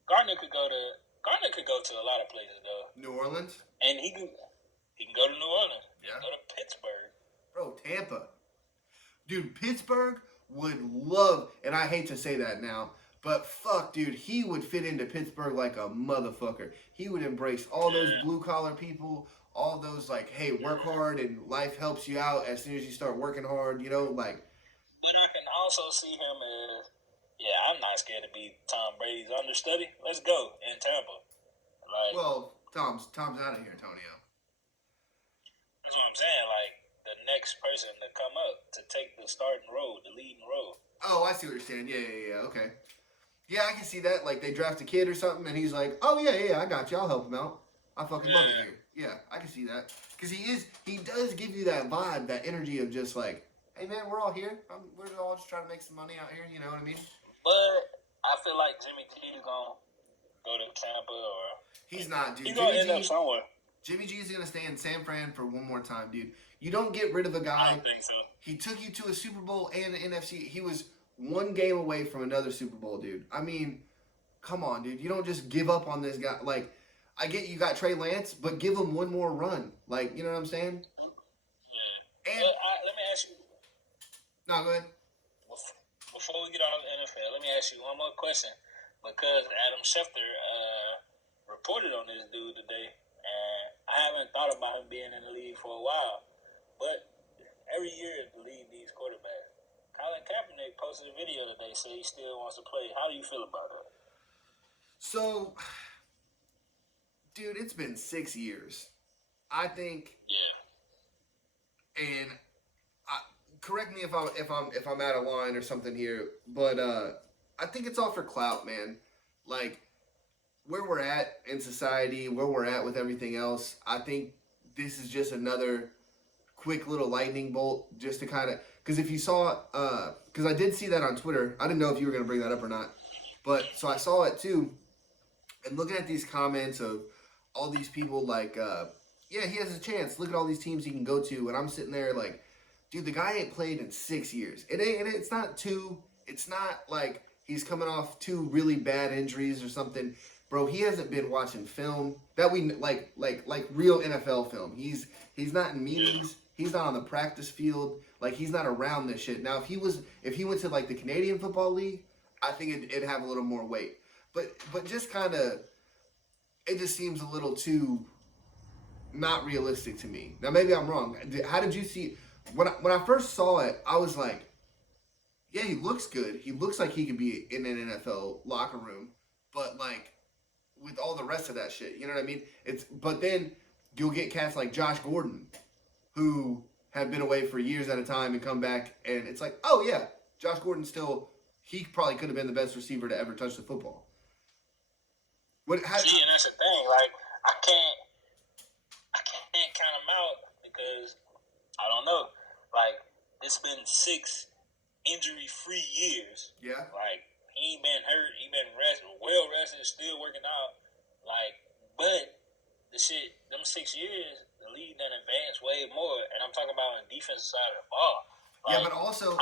Gardner could go to Garner could go to a lot of places though. New Orleans, and he can go to New Orleans. He Yeah. can go to Pittsburgh. bro. Tampa, dude. Pittsburgh would love, and I hate to say that now, but fuck, dude, he would fit into Pittsburgh like a motherfucker. He would embrace all those blue collar people, all those like, hey, work hard and life helps you out as soon as you start working hard. You know, like. But I can also see him as, yeah, I'm not scared to be Tom Brady's understudy. Let's go in Tampa. Like, Well, Tom's out of here, Tonio. that's what I'm saying. Like, the next person to come up to take the starting role, the leading role. Oh, I see what you're saying. Yeah. Okay. Yeah, I can see that. Like, they draft a kid or something, and he's like, oh, yeah, I got you. I'll help him out. I fucking love it here. Yeah, I can see that. Because he does give you that vibe, that energy of just like, hey, man, we're all here. We're all just trying to make some money out here. You know what I mean? But I feel like Jimmy G is going to go to Tampa or... He's not, dude. He's going to end up somewhere. Jimmy G is going to stay in San Fran for one more time, dude. You don't get rid of a guy. I don't think so. He took you to a Super Bowl and an NFC. He was one game away from another Super Bowl, dude. I mean, come on, dude. You don't just give up on this guy. Like, I get you got Trey Lance, but give him one more run. Like, you know what I'm saying? Yeah. And let me ask you. No, go ahead. Before we get on the NFL, let me ask you one more question. Because Adam Schefter reported on this dude today, and I haven't thought about him being in the league for a while. But every year the league needs quarterbacks. Colin Kaepernick posted a video today saying he still wants to play. How do you feel about that? So, dude, it's been 6 years. I think. Yeah. And correct me if I'm out of line or something here, but I think it's all for clout, man. Like where we're at in society, where we're at with everything else. I think this is just another quick little lightning bolt, just to kind of. Because if you saw, because I did see that on Twitter. I didn't know if you were gonna bring that up or not, but so I saw it too. And looking at these comments of all these people, like, yeah, he has a chance. Look at all these teams he can go to, and I'm sitting there like, dude, the guy ain't played in 6 years. It's not two. It's not like he's coming off 2 really bad injuries or something, bro. He hasn't been watching film that we like real NFL film. He's not in meetings. He's not on the practice field. Like he's not around this shit. Now, if he went to like the Canadian Football League, I think it'd have a little more weight. But just kind of, it just seems a little too not realistic to me. Now maybe I'm wrong. How did you see? When I first saw it, I was like, yeah, he looks good. He looks like he could be in an NFL locker room. But, like, with all the rest of that shit, you know what I mean? But then you'll get cats like Josh Gordon, who have been away for years at a time and come back, and it's like, oh, yeah, Josh Gordon he probably could have been the best receiver to ever touch the football. See, and that's the thing. Like, I can't count him out because I don't know. Like, it's been 6 injury-free years. Yeah. Like, he ain't been hurt. He been well rested, still working out. Like, but the shit, them 6 years, the league done advanced way more. And I'm talking about on the defensive side of the ball. Like, yeah, but also,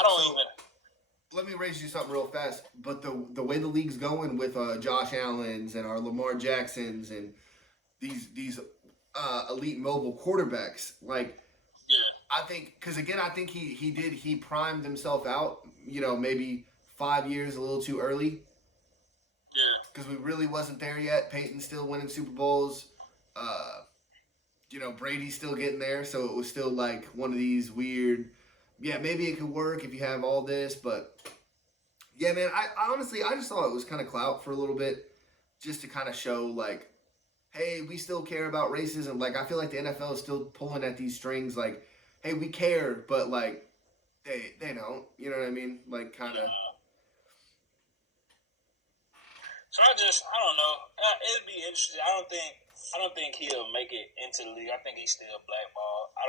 let me raise you something real fast. But the way the league's going with Josh Allen's and our Lamar Jacksons and these elite mobile quarterbacks, like, I think, because again, I think he primed himself out, you know, maybe 5 years a little too early. Yeah. Because we really wasn't there yet. Peyton's still winning Super Bowls. You know, Brady's still getting there. So it was still like one of these weird, yeah, maybe it could work if you have all this. But yeah, man, I honestly, I just thought it was kind of clout for a little bit. Just to kind of show like, hey, we still care about racism. Like, I feel like the NFL is still pulling at these strings like, hey, we care, but, like, they don't. You know what I mean? Like, kind of. So I don't know. It'd be interesting. I don't think he'll make it into the league. I think he's still blackballed. I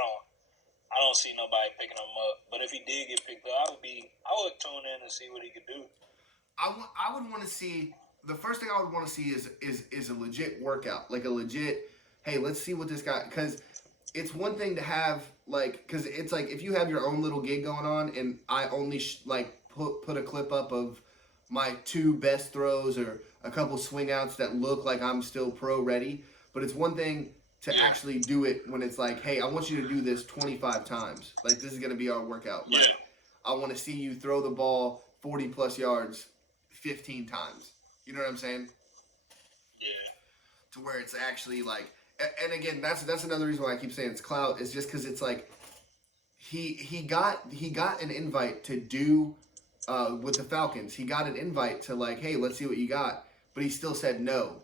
don't see nobody picking him up. But if he did get picked up, I would tune in and see what he could do. I would want to see. The first thing I would want to see is a legit workout, like a legit. Hey, let's see what this guy. Because it's one thing to have because it's like if you have your own little gig going on, and I only put a clip up of my 2 best throws or a couple swing outs that look like I'm still pro ready. But it's one thing to actually do it when it's like, hey, I want you to do this 25 times. Like, this is going to be our workout. Like, I want to see you throw the ball 40 plus yards 15 times. You know what I'm saying? Yeah. To where it's actually like, and again, that's another reason why I keep saying it's clout, is just because it's like, he got an invite to do with the Falcons. He got an invite to like, hey, let's see what you got, but he still said no.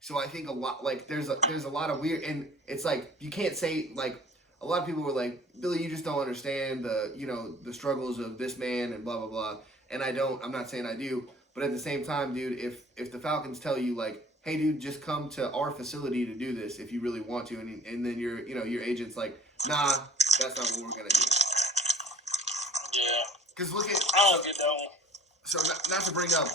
So I think a lot, like, there's a lot of weird, and it's like, you can't say, like, a lot of people were like, Billy, you just don't understand the struggles of this man and blah blah blah. And I'm not saying I do, but at the same time, dude, if the Falcons tell you like, hey, dude, just come to our facility to do this if you really want to, and then your agent's like, nah, that's not what we're gonna do. Yeah. Because look at, I don't get that one. so not to bring up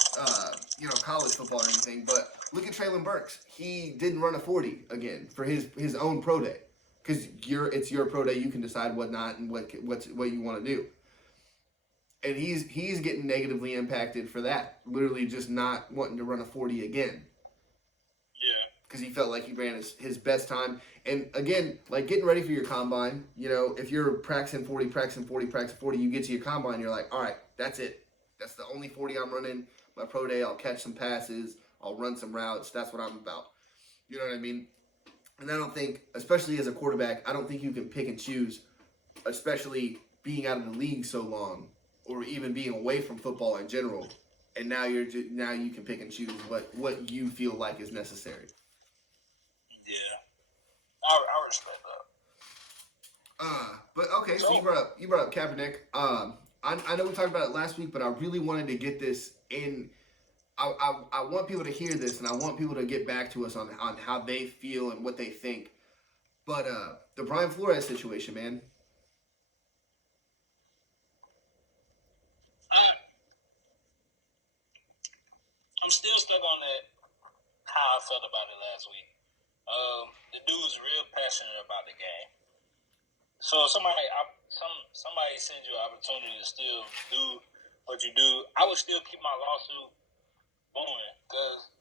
college football or anything, but look at Traylon Burks. He didn't run a 40 again for his own pro day, because it's your pro day. You can decide what not and what you want to do. And he's getting negatively impacted for that. Literally just not wanting to run a 40 again. Yeah. Because he felt like he ran his best time. And again, like getting ready for your combine, if you're practicing 40, you get to your combine, you're like, all right, that's it. That's the only 40 I'm running. My pro day, I'll catch some passes. I'll run some routes. That's what I'm about. You know what I mean? And I don't think, especially as a quarterback, I don't think you can pick and choose, especially being out of the league so long, or even being away from football in general. And now you can pick and choose what you feel like is necessary. Yeah, I respect that. But okay, so you brought up Kaepernick. I know we talked about it last week, but I really wanted to get this in. I want people to hear this, and I want people to get back to us on how they feel and what they think. But the Brian Flores situation, man. I'm still stuck on that. How I felt about it last week. The dude's real passionate about the game. So if somebody sends you an opportunity to still do what you do, I would still keep my lawsuit going. Because,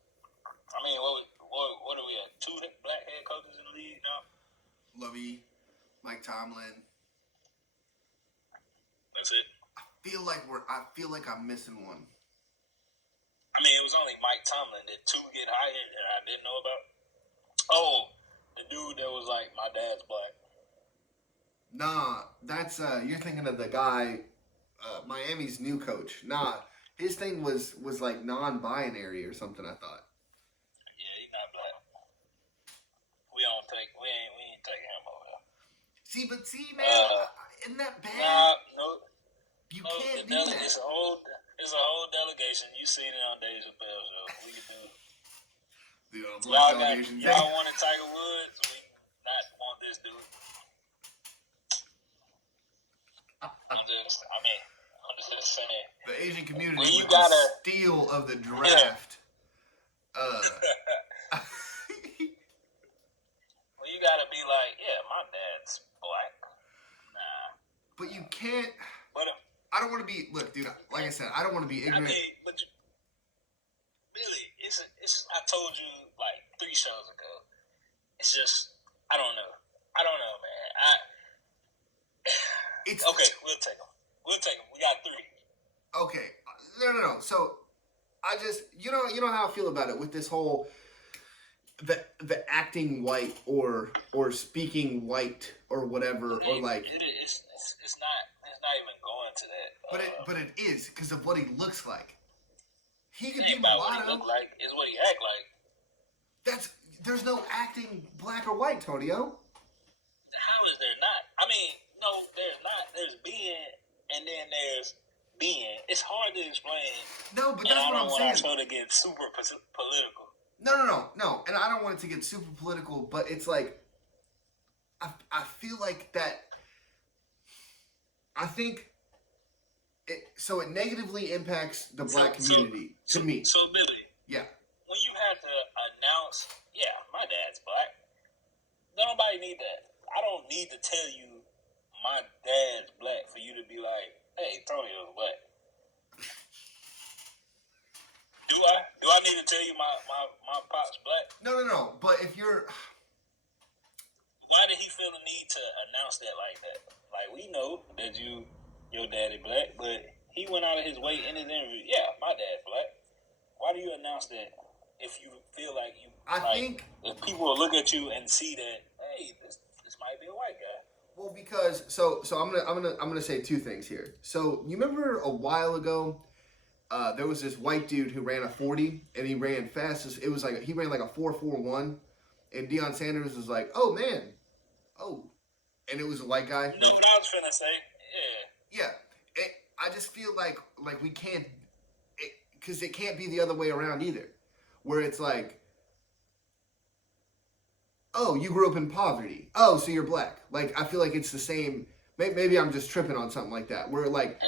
I mean, what are we at? 2 black head coaches in the league now? Lovey, Mike Tomlin. That's it. I feel like I'm missing one. I mean, it was only Mike Tomlin. Did 2 get hired that I didn't know about? Oh, the dude that was like, my dad's black. Nah, that's you're thinking of the guy, Miami's new coach. Nah, his thing was like non-binary or something, I thought. Yeah, he's not black. We ain't taking him over there. See, man, isn't that bad? No. You can't do that. It's a whole delegation. You seen it on Dave Chappelle show. We can do. Y'all wanted Tiger Woods. We not want this dude. I'm just saying. The Asian community Well, was the steal of the draft. Well, you gotta be like, yeah, my dad's black. Nah. But you can't. But I don't want to be. Look, dude. Like I said, I don't want to be ignorant. I mean, but really, it's. I told you like 3 shows ago. It's just, I don't know, man. It's okay. We'll take them. We got 3. Okay. No. So, I just, you know how I feel about it with this whole the acting white or speaking white or whatever, or like. It's not even going to that. But it is because of what he looks like. He could be about mulatto. What he look like is what he act like. There's no acting black or white, Tonio. How is there not? I mean, no, there's not. There's being, and then there's being. It's hard to explain. No, but that's what I'm saying. I don't want to get super political. No. And I don't want it to get super political, but it's like, I feel like that. I think it negatively impacts the black community to me. So Billy, yeah. When you had to announce, yeah, my dad's black. Nobody need that. I don't need to tell you my dad's black for you to be like, hey, Tonio's black. Do I need to tell you my my pop's black. No. But if you're... Why did he feel the need to announce that like that? Like, we know that your daddy black, but he went out of his way in his interview. Yeah, my dad's black. Why do you announce that if you feel like you... I think... If people will look at you and see that, hey, this might be a white guy. Well, because... So I'm gonna say two things here. So, you remember a while ago... there was this white dude who ran a 40, and he ran fast. It was like he ran like a 4.41, and Deion Sanders was like, "Oh man, oh," and it was a white guy. You know what I was finna say? Yeah. I just feel like we can't, because it can't be the other way around either, where it's like, "Oh, you grew up in poverty. Oh, so you're black." Like I feel like it's the same. Maybe I'm just tripping on something like that. Where like,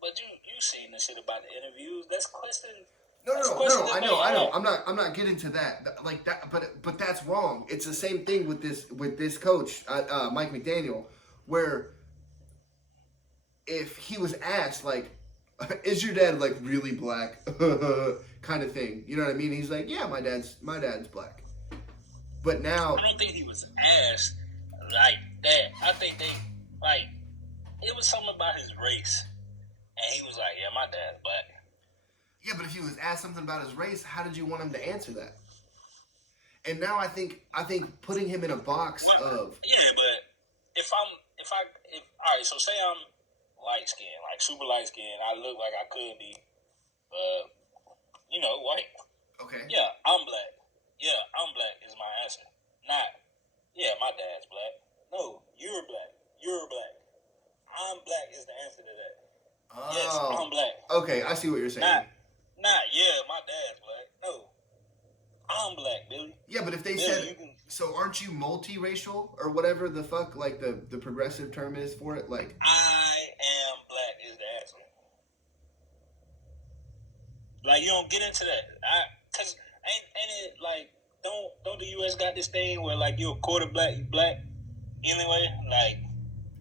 but you seen the shit about the interviews? That's question. No. I know. I'm not getting to that. Like that, but that's wrong. It's the same thing with this coach, Mike McDaniel, where if he was asked like, "Is your dad like really black?" kind of thing. You know what I mean? He's like, "Yeah, my dad's black." But now I don't think he was asked like that. I think it was something about his race, and he was like, "Yeah, my dad's black." Yeah, but if he was asked something about his race, how did you want him to answer that? And now I think putting him in a box of... Yeah, but if all right, so say I'm light skinned, like super light skinned, I look like I could be, white. Okay. Yeah, I'm black. Yeah, I'm black is my answer. Not, yeah, my dad's black. No, you're black. You're black. I'm black is the answer to that. Oh. Yes, I'm black. Okay, I see what you're saying. Yeah, my dad's black. No, I'm black, Billy. Yeah, but if they said, so aren't you multiracial or whatever the fuck, like the progressive term is for it? Like, I am black is the answer. Like, you don't get into that. Cause ain't it like, don't the U.S. got this thing where like you're a quarter black, you black anyway? Like,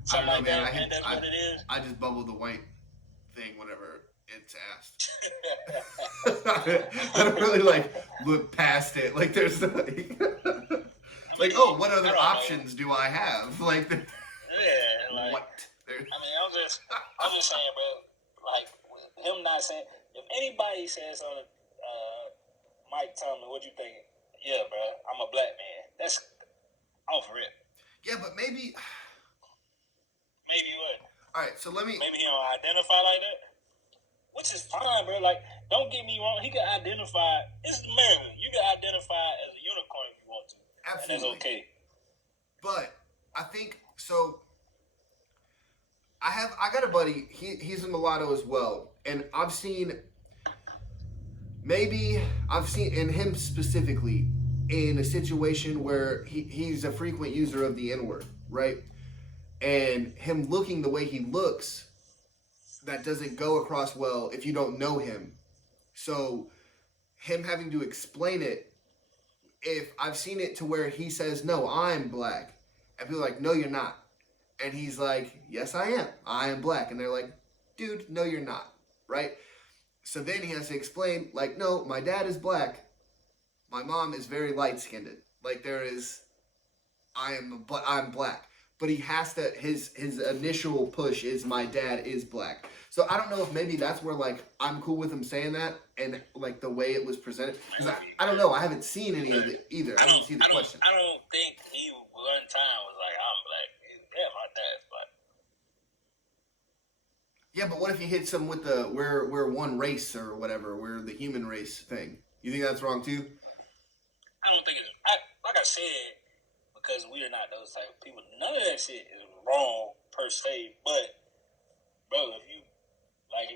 something like that, man, that's what it is. I just bubble the white thing whenever it's asked. I don't really like look past it. Like there's like, what other options do I have? Like, what? I'm just saying, bro. Like him not saying. If anybody says something, Mike, tell me what you think. Yeah, bro, I'm a black man. That's off rip. Yeah, but maybe what? All right, so let me. Maybe he don't identify like that. Which is fine, bro. Like, don't get me wrong. He can identify. It's America. You can identify as a unicorn if you want to. Absolutely. And that's okay. But I think so. I got a buddy. He's a mulatto as well, and I've seen in him specifically in a situation where he's a frequent user of the N-word, right? And him looking the way he looks, that doesn't go across well if you don't know him. So him having to explain it, if I've seen it to where he says, "No, I'm black," and people are like, "No, you're not," and he's like, "Yes, I am. I am black," and they're like, "Dude, no, you're not," right? So then he has to explain, like, "No, my dad is black. My mom is very light-skinned. Like I'm black." But he has to, his initial push is my dad is black. So I don't know if maybe that's where like I'm cool with him saying that and like the way it was presented. Because I don't know. I haven't seen any of it either. I haven't seen the question. I don't think he one time was like, "I'm black." Yeah, my dad's black. Yeah, but what if he hits him with the we're one race or whatever, we're the human race thing? You think that's wrong too? I don't think it's like I said, because we are not those type of people. None of that shit is wrong per se. But bro, if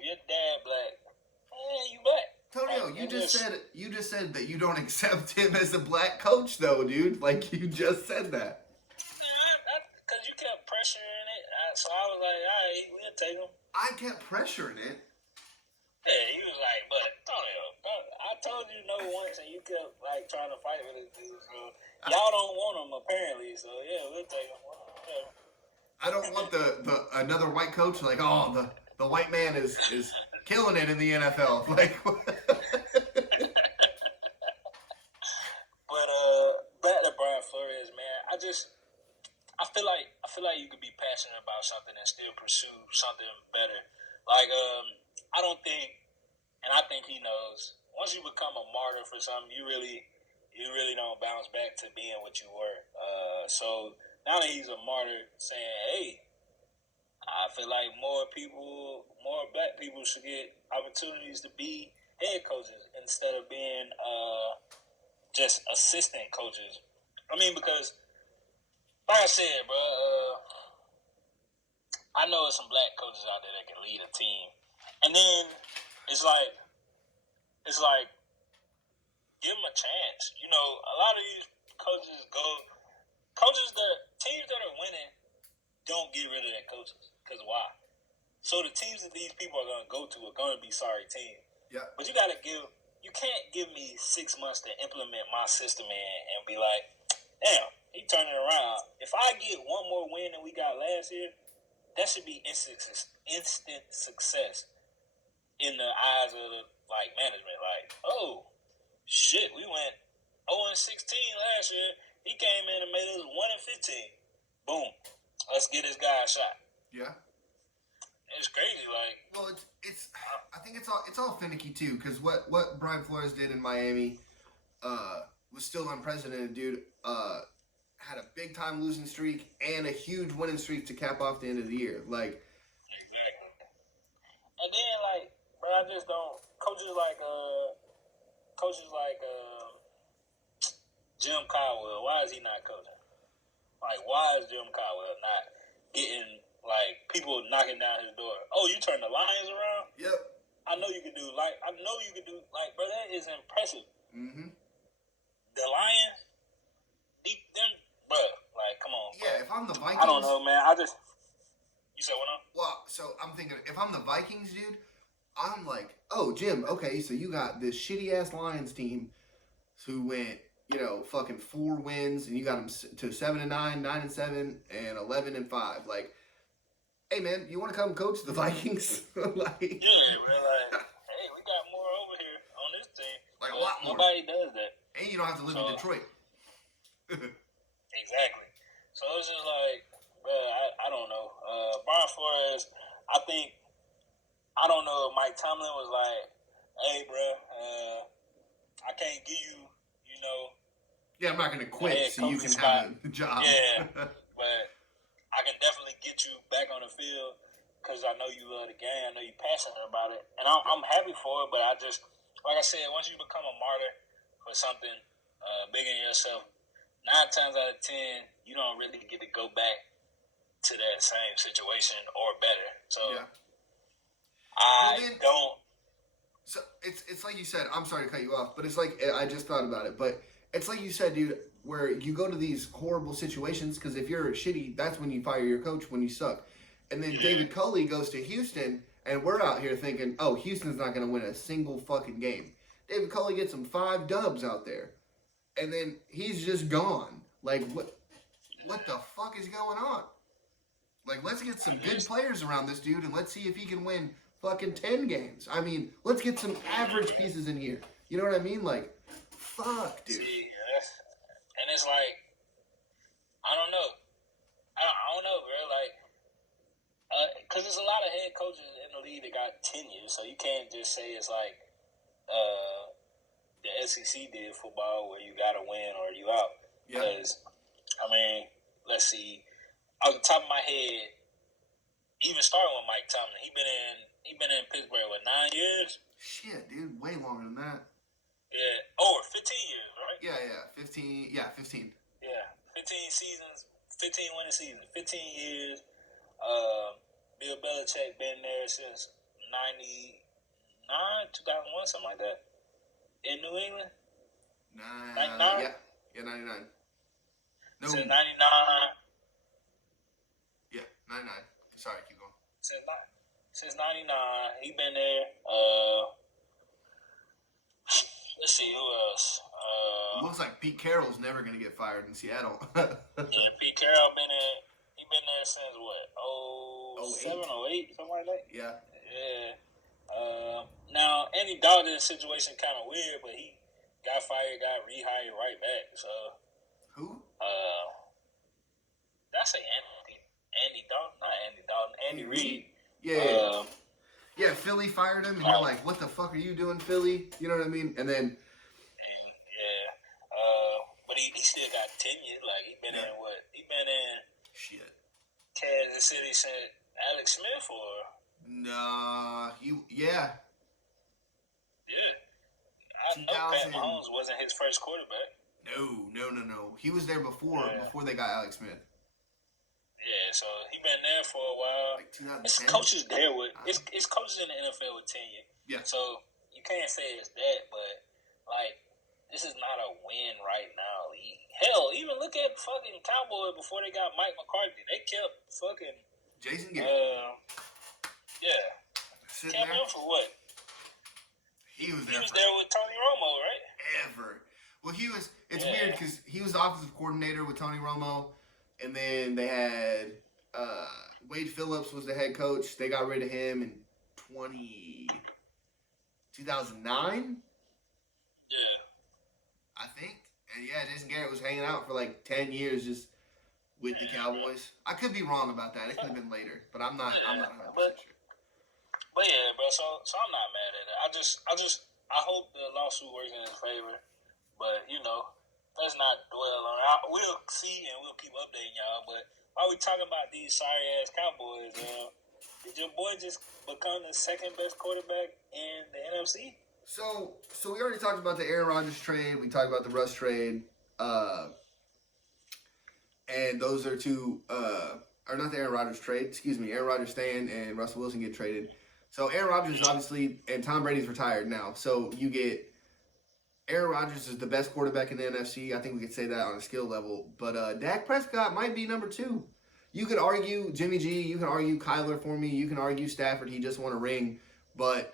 your dad black, you black. Tonio, you just said that you don't accept him as a black coach though, dude. Like you just said that. Because you kept pressuring it, so I was like, all right, we'll take him. I kept pressuring it. Yeah, he was like, but Tonio, I told you no once, and you kept like trying to fight with this dude. So y'all don't want him apparently. So yeah, we'll take him. Yeah. I don't want the another white coach like, oh, the white man is killing it in the NFL. Like, feel like you could be passionate about something and still pursue something better. Like I don't think, and I think he knows. Once you become a martyr for something, you really don't bounce back to being what you were. So now that he's a martyr, saying, "Hey, I feel like more black people should get opportunities to be head coaches instead of being just assistant coaches." I mean, because like I said, bro, I know there's some black coaches out there that can lead a team, and then it's like give them a chance. You know, a lot of these teams that are winning don't get rid of their coaches. Because why? So the teams that these people are going to go to are going to be sorry teams. Yeah. But you can't give me 6 months to implement my system and be like, damn, he turned it around. If I get one more win than we got last year, that should be instant success in the eyes of the management. Like, oh, shit, we went 0-16 last year. He came in and made us 1-15. Boom. Let's get this guy a shot. Yeah. It's crazy, like. Well, it's. I think it's all finicky too, because what Brian Flores did in Miami, was still unprecedented, dude. Had a big time losing streak and a huge winning streak to cap off the end of the year, like. Exactly. And then, bro, I just don't. Coaches like Jim Caldwell. Why is he not coaching? Like, why is Jim Caldwell not getting people knocking down his door? Oh, you turn the Lions around? Yep. I know you can do bro, that is impressive. Mm-hmm. The Lions, bro, come on. Bro. Yeah, if I'm the Vikings, I don't know, man. You said what? Well, so I'm thinking, if I'm the Vikings, dude, I'm like, oh, Jim, okay, so you got this shitty ass Lions team who went, fucking 4 wins, and you got them to 7-9, 9-7, and 11-5. Like, hey man, you want to come coach the Vikings? Yeah, bro. Hey, we got more over here on this team. Like a lot more. Nobody does that. And you don't have to live in Detroit. Exactly. So it's just bro, I don't know. Brian Flores, I don't know if Mike Tomlin was like, hey, bro, I can't give you, Yeah, I'm not going to quit so you can have a job. Yeah, but I can definitely get you back on the field because I know you love the game. I know you're passionate about it. And I'm happy for it, but I just, like I said, once you become a martyr for something bigger than yourself, 9 times out of 10, you don't really get to go back to that same situation or better. So So it's like you said, I'm sorry to cut you off, but it's like, I just thought about it, but it's like you said, dude, where you go to these horrible situations, because if you're shitty, that's when you fire your coach, when you suck. And then David Culley goes to Houston, and we're out here thinking, oh, Houston's not going to win a single fucking game. David Culley gets him 5 dubs out there, and then he's just gone. Like, what the fuck is going on? Like, let's get some good players around this dude, and let's see if he can win fucking 10 games. I mean, let's get some average pieces in here. You know what I mean? Like, fuck, dude. See, and it's like, I don't know. I don't know, bro. Because there's a lot of head coaches in the league that got tenure, so you can't just say it's like the SEC did football where you got to win or you out. Because, I mean, let's see. Off the top of my head, even starting with Mike Tomlin, he been in Pittsburgh, 9 years? Shit, dude, way longer than that. Yeah, over 15 years, right? Yeah, 15. Yeah, 15. Yeah, 15 seasons, 15 winning seasons, 15 years. Bill Belichick been there since 99, 2001, something like that, in New England. 99? Yeah, 99. No. Since 99. Yeah, 99. Sorry, keep going. Since 99, he been there. Let's see who else. Looks like Pete Carroll's never gonna get fired in Seattle. Yeah, Pete Carroll he been there since what? 07, 08, something like that. Yeah. Yeah. Now Andy Dalton's situation kind of weird, but he got fired, got rehired right back. So who? say Andy Dalton? Not Andy Dalton. Andy Reid. Yeah. Yeah, Philly fired him, and you're like, what the fuck are you doing, Philly? You know what I mean? And then... but he still got tenure. Like, he been in what? He been in... Shit. Kansas City since Alex Smith, or... Nah, Yeah. I know Pat Mahomes wasn't his first quarterback. No. He was there before they got Alex Smith. Yeah, so he been there for a while. Like 2010. It's coaches there with it's coaches in the NFL with tenure. Yeah. So you can't say it's that, but like this is not a win right now. Hell, even look at fucking Cowboys before they got Mike McCarthy. They kept fucking Jason Garrett. Kept him for what? He was there with Tony Romo, right? Ever. Well, it's weird because he was the offensive coordinator with Tony Romo, and then they had Wade Phillips was the head coach. They got rid of him in 2009? Yeah. I think. And yeah, Jason Garrett was hanging out for like 10 years just with the Cowboys. I could be wrong about that. It could have been later, but I'm not 100% sure. But yeah, bro, so I'm not mad at it. I hope the lawsuit works in his favor. But, let's not dwell on it. We'll see and we'll keep updating y'all. But while we talking about these sorry-ass Cowboys, did your boy just become the second best quarterback in the NFC? So we already talked about the Aaron Rodgers trade. We talked about the Russ trade. And those are two, or not the Aaron Rodgers trade, excuse me, Aaron Rodgers staying and Russell Wilson get traded. So Aaron Rodgers is obviously, and Tom Brady's retired now. So you get Aaron Rodgers is the best quarterback in the NFC. I think we could say that on a skill level. But Dak Prescott might be number 2. You could argue Jimmy G. You can argue Kyler for me. You can argue Stafford. He just won a ring. But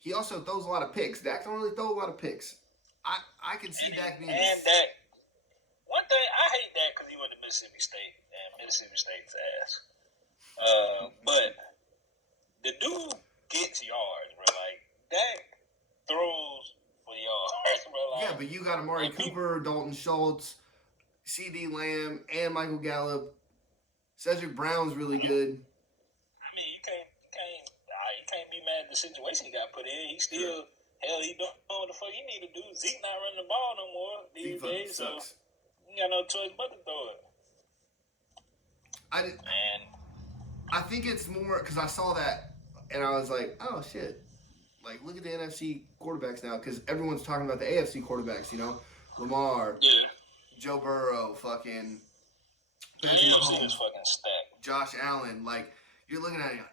he also throws a lot of picks. Dak don't really throw a lot of picks. I can see Dak being... And Dak... One thing, I hate Dak because he went to Mississippi State. And Mississippi State's ass. But the dude gets yards, bro. Like, Dak throws... Yeah, but you got Amari Cooper, Dalton Schultz, C.D. Lamb, and Michael Gallup. Cedric Brown's really good. I mean, you can't be mad at the situation he got put in. He still, he don't know what the fuck he need to do. Zeke not running the ball no more these days, so you got no choice but to throw it. I think it's more because I saw that and I was like, oh shit. Like, look at the NFC quarterbacks now, because everyone's talking about the AFC quarterbacks, Lamar, Joe Burrow, fucking Patrick Mahomes, is fucking stacked. Josh Allen. Like, you're looking at it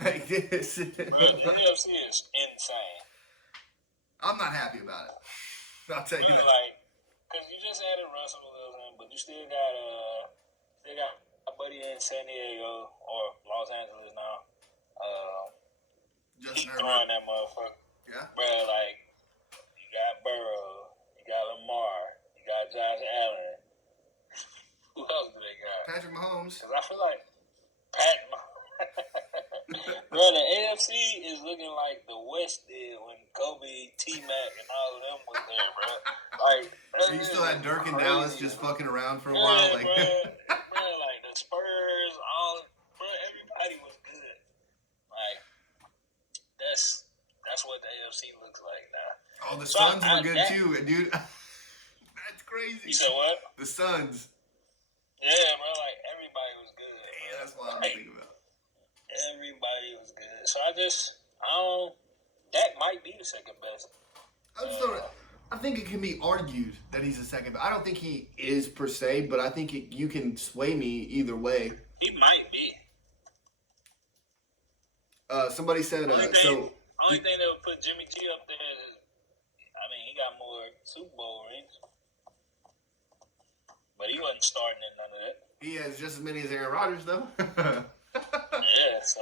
like this. Bro, the AFC is insane. I'm not happy about it. I'll tell you that. Like, because you just added Russell Wilson, but you still got a buddy in San Diego, or Los Angeles now. Keep throwing that motherfucker. Yeah. Bro, like, you got Burrow, you got Lamar, you got Josh Allen. Who else do they got? Patrick Mahomes. Because I feel like bro, the AFC is looking like the West did when Kobe, T-Mac, and all of them was there, bro. Like, so you still had Dirk and Dallas just fucking around for a while? Like, bro, like the Spurs, everybody was good. Like, that's what the AFC looks like now. Oh, the Suns were good too, dude. That's crazy. You said what? The Suns. Yeah, bro. Like everybody was good. Yeah, that's what I'm thinking about. Everybody was good. So Dak might be the second best. I think it can be argued that he's the second best. I don't think he is per se, but I think you can sway me either way. He might be. Somebody said, only thing that would put Jimmy G up there is, he got more Super Bowl rings. But he wasn't starting in none of that. He has just as many as Aaron Rodgers, though. Yeah, so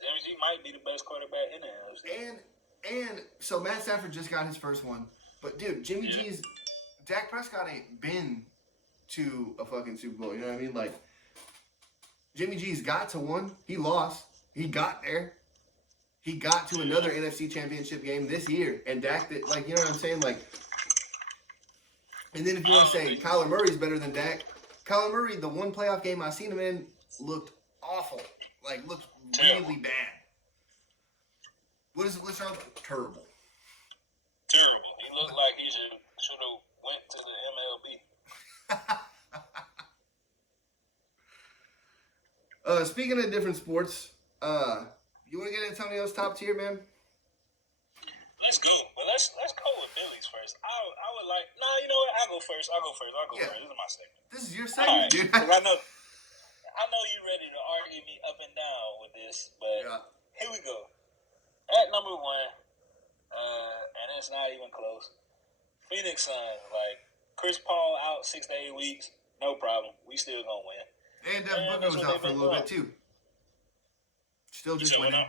Jimmy G might be the best quarterback in the NFC. And so Matt Stafford just got his first one. But, dude, Dak Prescott ain't been to a fucking Super Bowl. You know what I mean? Like, Jimmy G's got to one. He lost. He got there. He got to another NFC Championship game this year, and Dak did, like, you know what I'm saying? Like, and then if you want to say Kyler Murray's better than Dak, Kyler Murray, the one playoff game I seen him in, looked awful. Like, looked really bad. What's wrong? Terrible. Terrible. He looked like he should have went to the MLB. Speaking of different sports, you want to get Antonio's top tier, man? Let's go. But let's go with Billy's first. I would like. No, you know what? I'll go first. This is my segment. This is your segment, dude. Because I know you ready to argue me up and down with this, but here we go. At number one, and it's not even close. Phoenix Suns, like Chris Paul out 6 to 8 weeks, no problem. We still gonna win. And Devin Booker was out for a little bit too. Still just winning.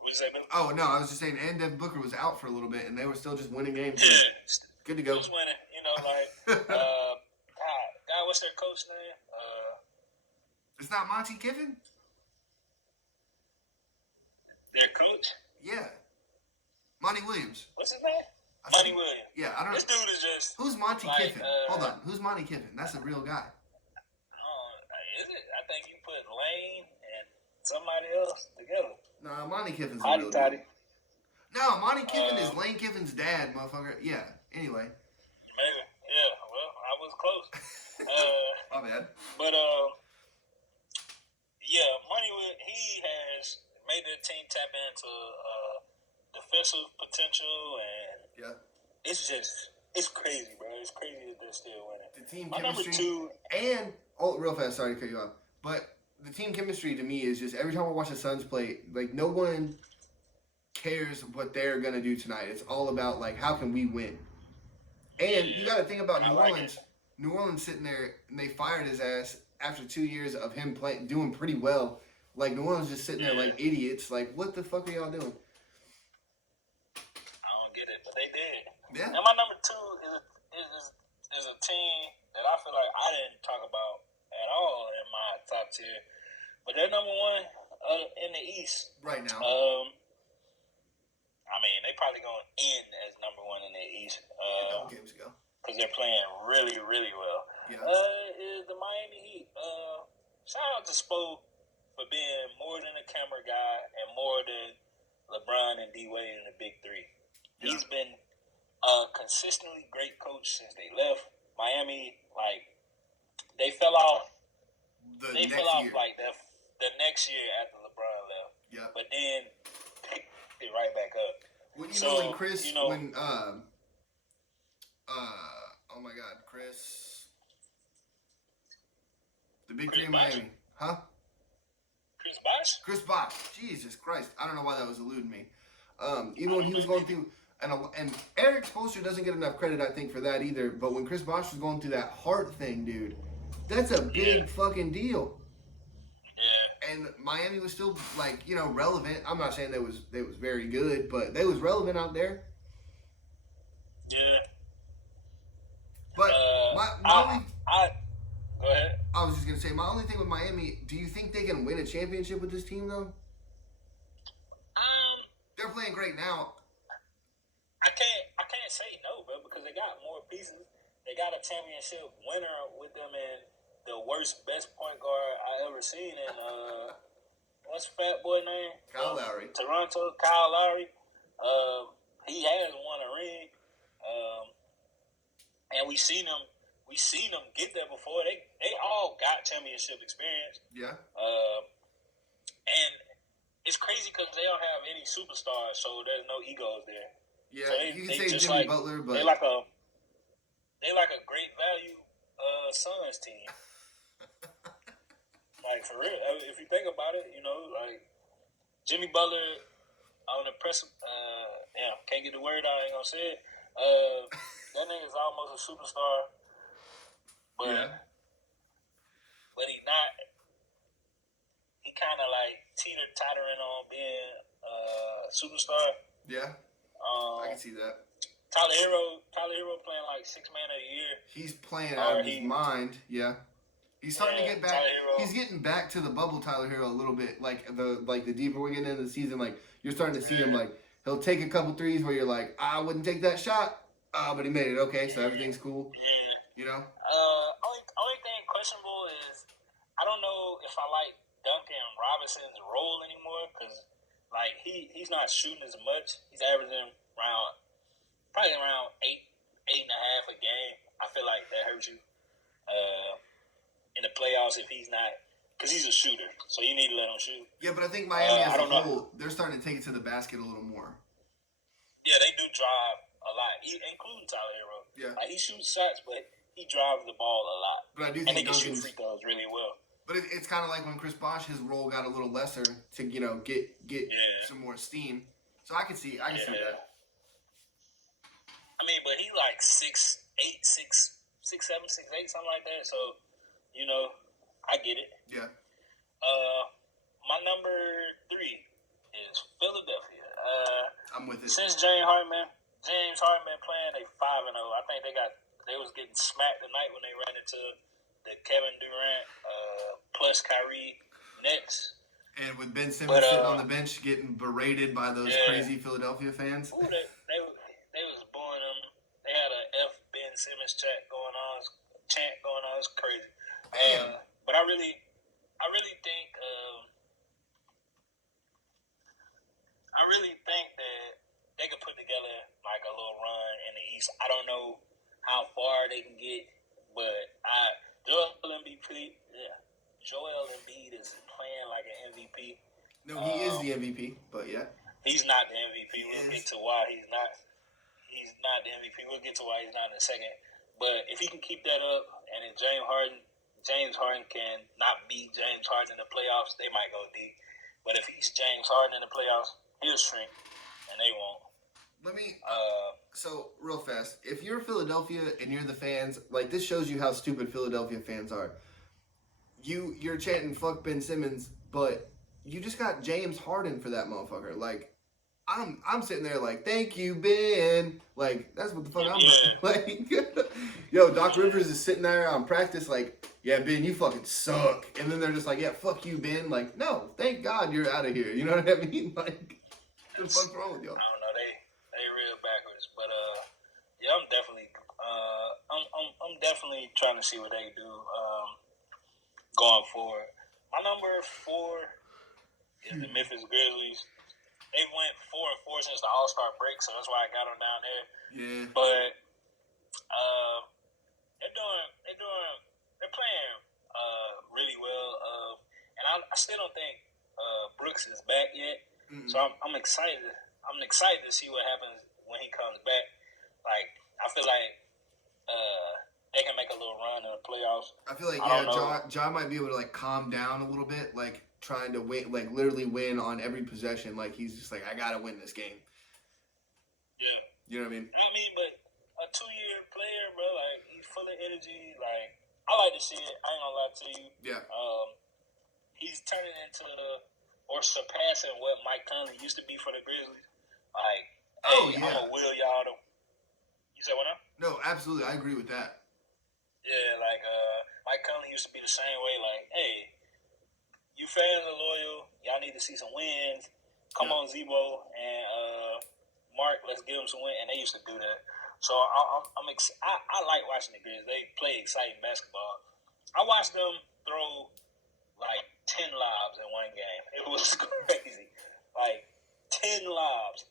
What'd you say, Billy? Oh no, I was just saying, and Devin Booker was out for a little bit, and they were still just winning games. Yeah, good to go. Just winning, God, what's their coach name? It's not Monty Kiffin. Their coach? Yeah, Monty Williams. What's his name? Monty Williams. Yeah, I don't know. This dude is just. Who's Monty Kiffin? Hold on, who's Monty Kiffin? That's a real guy. Is it? I think you put Lane and somebody else together. No, Monty Kiffin's a real dude. No, Monty Kiffin is Lane Kiffin's dad, motherfucker. Yeah. Anyway. Maybe. Yeah. Well, I was close. My bad. But yeah, Monty Williams, he has made the team tap into defensive potential, and it's crazy, bro. It's crazy that they're still winning. The team My chemistry number 2, and real fast, sorry to cut you off, but the team chemistry to me is just every time I watch the Suns play, like no one cares what they're gonna do tonight. It's all about like how can we win. And you got to think about New Orleans. New Orleans sitting there and they fired his ass after 2 years of him doing pretty well. Like New Orleans just sitting there like idiots. Like what the fuck are y'all doing? I don't get it, but they did. Yeah. And my number 2 is a team that I feel like I didn't talk about at all in my top tier, but they're number 1 in the East right now. I mean, they probably going to end as number 1 in the East. Games ago. Because they're playing really, really well. Yeah. Is the Miami Heat. Shout out to Spo for being more than a camera guy and more than LeBron and D-Wade in the Big Three. Yeah. He's been a consistently great coach since they left. Miami, like, they fell off. The next year after LeBron left. Yeah. But then picked it right back up. When when Chris, oh my God, Chris, the Big Three in Miami, huh? Chris Bosh. Jesus Christ, I don't know why that was eluding me. Even when he was going through, and Eric Spoelstra doesn't get enough credit, I think, for that either. But when Chris Bosh was going through that heart thing, dude, that's a big fucking deal. Yeah. And Miami was still relevant. I'm not saying they was very good, but they was relevant out there. Yeah. But go ahead. I was just gonna say, my only thing with Miami, do you think they can win a championship with this team though? They're playing great now. I can't say no, bro, because they got more pieces. They got a championship winner with them in the best point guard I ever seen in what's fat boy name? Kyle Lowry. Toronto, Kyle Lowry. He has won a ring. And we seen them get there before. They all got championship experience. Yeah. And it's crazy because they don't have any superstars, so there's no egos there. Yeah, so you can say Jimmy Butler, but they like a great value Suns team. Like for real, if you think about it, like Jimmy Butler on the press, can't get the word out. I ain't gonna say it. That nigga's almost a superstar, but he not. He kind of like teetering on being a superstar. Yeah, I can see that. Tyler Hero playing like 6 man of the year. He's playing out of his mind. Yeah, he's starting to get back. He's getting back to the bubble Tyler Hero a little bit. Like the deeper we're getting into the season, like you're starting to see him like he'll take a couple threes where you're like, I wouldn't take that shot. But he made it. Okay, so everything's cool. You know? Only thing questionable is I don't know if I like Duncan Robinson's role anymore because like he's not shooting as much. He's averaging probably around eight and a half a game. I feel like that hurts you in the playoffs if he's not, because he's a shooter, so you need to let him shoot. Yeah, but I think Miami as a whole, they're starting to take it to the basket a little more. Yeah, they do drive a lot, including Tyler Hero. Yeah, like he shoots shots, but he drives the ball a lot. But I do think and they can shoot free throws really well. But it's kind of like when Chris Bosh, his role got a little lesser to get some more steam. So I can see that. I mean, but he like 6'8", 6'7", 6'8", something like that. So, I get it. Yeah. My number 3 is Philadelphia. I'm with it. Since James Harden playing, they 5-0. I think they was getting smacked tonight when they ran into the Kevin Durant plus Kyrie Nets. And with Ben Simmons sitting on the bench getting berated by those crazy Philadelphia fans. Ooh, they was booing him. They had a F Ben Simmons chant going on. It's crazy. But I really think that they could put together like a little run in the East. I don't know how far they can get, but Joel Embiid is playing like an MVP. No, he is the MVP, but yeah. He's not the MVP. We'll get to why he's not. He's not the MVP. We'll get to why he's not in a second. But if he can keep that up, and if James Harden can not be James Harden in the playoffs, they might go deep. But if he's James Harden in the playoffs, he'll shrink, and they won't. So real fast, if you're Philadelphia and you're the fans, like this shows you how stupid Philadelphia fans are. You're chanting "fuck Ben Simmons," but you just got James Harden for that motherfucker. Like, I'm sitting there like, thank you, Ben. Like, that's what the fuck I'm doing. Like, yo, Doc Rivers is sitting there on practice like, yeah, Ben, you fucking suck. And then they're just like, yeah, fuck you, Ben. Like, no, thank God you're out of here. You know what I mean? Like, what the fuck's wrong with y'all? I don't know. They real backwards, but yeah, I'm definitely trying to see what they do going forward. My number 4 is the Memphis Grizzlies. They went 4-4 since the All-Star break, so that's why I got them down there. Yeah. But they're playing really well. And I still don't think Brooks is back yet. Mm-hmm. So I'm excited. I'm excited to see what happens when he comes back. Like, I feel like they can make a little run in the playoffs. I feel like John might be able to like calm down a little bit, like trying to win, like literally win on every possession. Like he's just like, I gotta win this game. Yeah. You know what I mean? But a 2-year player, bro, like he's full of energy. Like I like to see it. I ain't gonna lie to you. Yeah. He's turning into or surpassing what Mike Conley used to be for the Grizzlies. Like, I'm gonna will y'all to. You said what now? No, absolutely, I agree with that. Yeah, like Mike Conley used to be the same way. Like, hey, you fans are loyal. Y'all need to see some wins. Come on, Zebo and Mark, let's give them some wins. And they used to do that. So I like watching the Grizzlies. They play exciting basketball. I watched them throw like 10 lobs in one game. It was crazy. Like 10 lobs.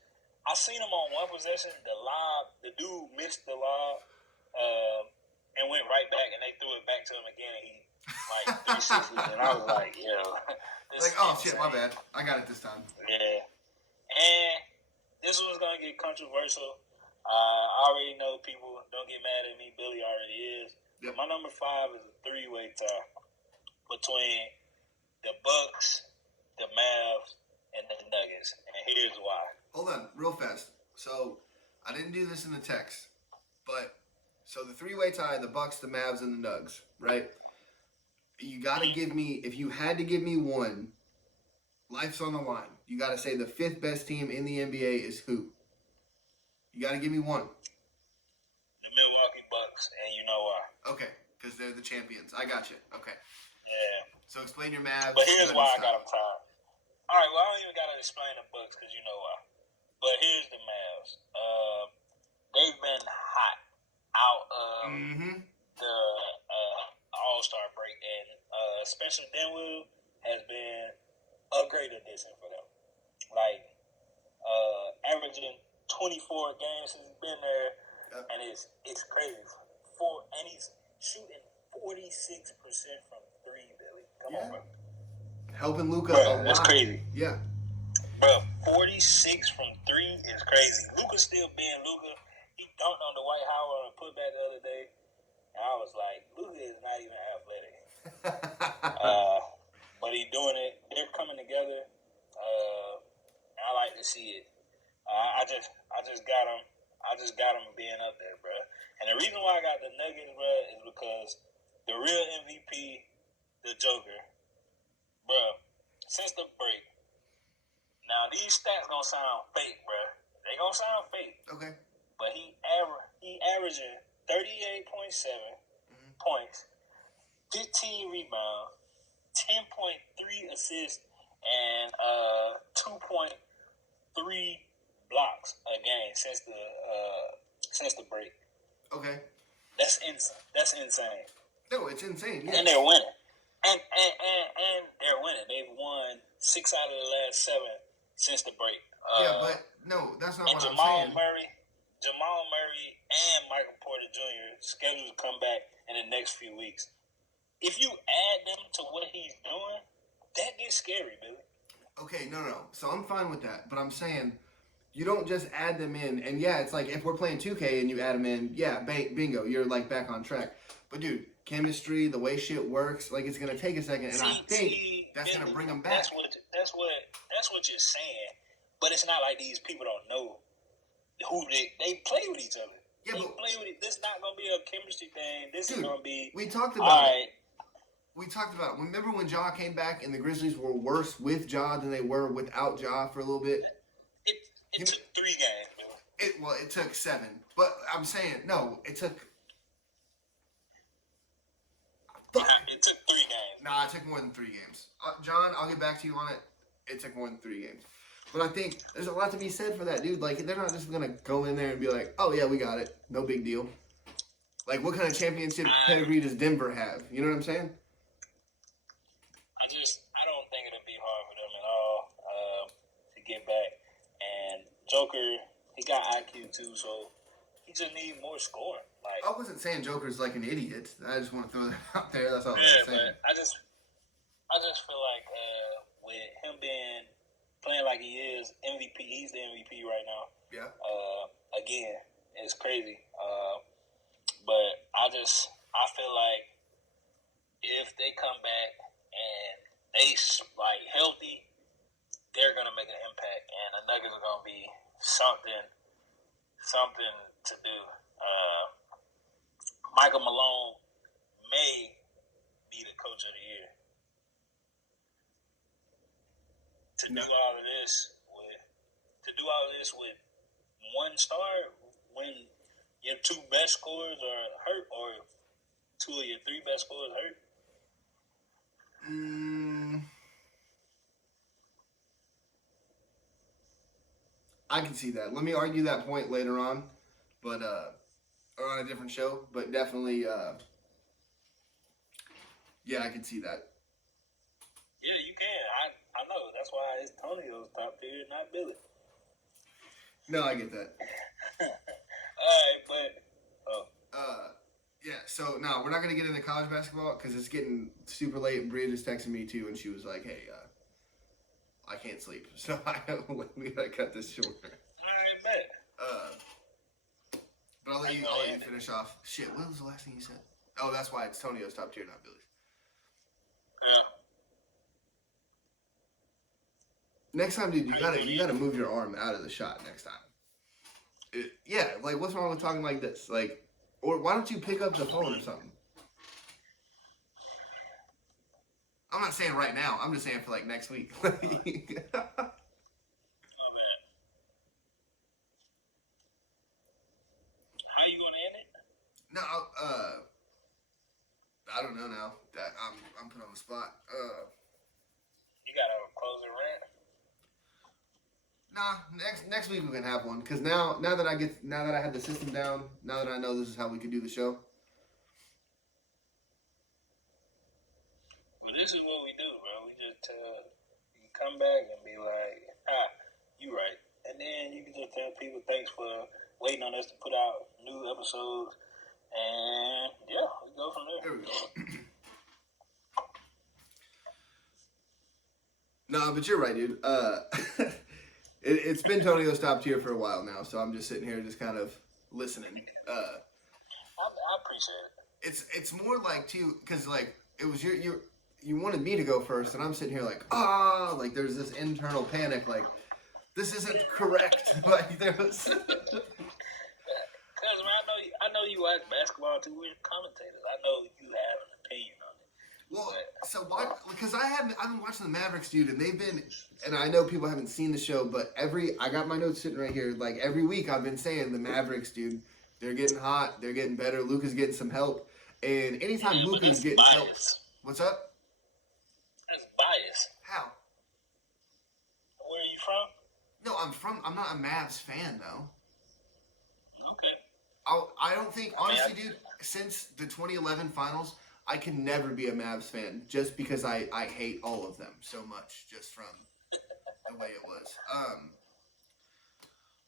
I seen him on one possession. The dude missed the lob. And went right back, and they threw it back to him again, and he, like, 360, and I was like, yo. Like, oh, shit, my bad. I got it this time. Yeah. And this one's going to get controversial. I already know people don't get mad at me. Billy already is. Yep. My number 5 is a 3-way tie between the Bucks, the Mavs, and the Nuggets, and here's why. Hold on, real fast. So, I didn't do this in the text, but... So the 3-way tie, the Bucks, the Mavs, and the Nugs, right? You got to give me, if you had to give me one, life's on the line. You got to say the 5th best team in the NBA is who? You got to give me one. The Milwaukee Bucks, and you know why. Okay, because they're the champions. I got you. Okay. Yeah. So explain your Mavs. But here's why I got them tied. All right, well, I don't even got to explain the Bucks because you know why. But here's the Mavs. They've been hot out of the Spencer Dinwiddie has been a great addition for them. Like, averaging 24 games since he's been there, and it's crazy. And he's shooting 46% from three, Billy. Come on, bro. Helping Luka a lot. That's crazy. Yeah. Bro, 46 from three is crazy. Luka's still being Luka. He dunked on Dwight Howard on a putback the other day, and I was like, Luka is not even athletic. But he's doing it. They're coming together. And I like to see it. I just got him being up there, bro. And the reason why I got the Nuggets, bro, is because the real MVP, the Joker, bro, since the break. Now these stats gonna sound fake, bro. They gonna sound fake. Okay. But he averaging 38.7 points, 15 rebounds, 10.3 assists, and 2.3 blocks a game since the break. Okay. That's insane. No, it's insane. Yeah. And they're winning. And they're winning. They've won 6 out of the last 7 since the break. Yeah, but no, that's not what I'm saying. Jamal Murray and Michael Porter Jr. scheduled to come back in the next few weeks. If you add them to what he's doing, that gets scary, Billy. Okay, no. So I'm fine with that, but I'm saying you don't just add them in. And yeah, it's like if we're playing 2K and you add them in, yeah, bingo, you're like back on track. But dude, chemistry, the way shit works, like it's gonna take a second, and I think that's gonna bring them back. That's what you're saying. But it's not like these people don't know who they play with each other. Yeah, they play with it. This is not gonna be a chemistry thing. This is gonna be. We talked about it. We talked about it. Remember when Ja came back and the Grizzlies were worse with Ja than they were without Ja for a little bit? It took 3 games, man. It took 7. But I'm saying, no, it took... It took 3 games. Nah, it took more than 3 games. John, I'll get back to you on it. It took more than 3 games. But I think there's a lot to be said for that, dude. Like, they're not just going to go in there and be like, oh, yeah, we got it. No big deal. Like, what kind of championship pedigree does Denver have? You know what I'm saying? I don't think it'll be hard for them at all to get back. And Joker, he got IQ too, so he just needs more scoring. Like, I wasn't saying Joker's like an idiot. I just want to throw that out there. That's all I'm saying. But I just feel like with him playing like he is MVP, he's the MVP right now. Yeah. Again, it's crazy. But I feel like if they come back and they like healthy, they're gonna make an impact, and the Nuggets are gonna be something to do. Michael Malone may be the coach of the year. To do all of this with one star when your 2 best scorers are hurt, or 2 of your 3 best scorers hurt. I can see that. Let me argue that point later on, but or on a different show. But definitely, yeah, I can see that. Yeah, you can. I know. That's why it's Tonio's top tier, not Billy. No, I get that. All right, yeah. So no, we're not gonna get into college basketball because it's getting super late. Bria just texted me too, and she was like, "Hey, I can't sleep, so we gotta cut this short." All right, bet. But I'll let you finish off. Shit, what was the last thing you said? Oh, that's why it's Tonio's top tier, not Billy's. Yeah. Next time, dude, you gotta move your arm out of the shot next time. Yeah, like what's wrong with talking like this? Like, or why don't you pick up the phone or something? I'm not saying right now. I'm just saying for like next week. My bad. How you gonna end it? No, I don't know now. That I'm put on the spot. You got a closing rant? Nah, next week we can have one. Cause now that I have the system down, now that I know this is how we could do the show. But this is what we do, bro. We just you can come back and be like, you right. And then you can just tell people thanks for waiting on us to put out new episodes. And yeah, we go from there. There we go. No, but you're right, dude. It's been Tonio's top tier for a while now, so I'm just sitting here just kind of listening. I appreciate it. It's more like too, because like it was you wanted me to go first, and I'm sitting here like like there's this internal panic, like this isn't correct. Like there was. Because I know you watch basketball too. We're commentators. I know you have an opinion on it. Well, so what? Because I've been watching the Mavericks, dude, and they've been, and I know people haven't seen the show, but I got my notes sitting right here. Like every week, I've been saying the Mavericks, dude, they're getting hot, they're getting better. Luka's getting some help, and anytime Luka's getting help, what's up? That's bias. How? Where are you from? No, I'm not a Mavs fan though. Okay. I don't think, honestly, dude, since the 2011 finals, I can never be a Mavs fan just because I hate all of them so much just from the way it was.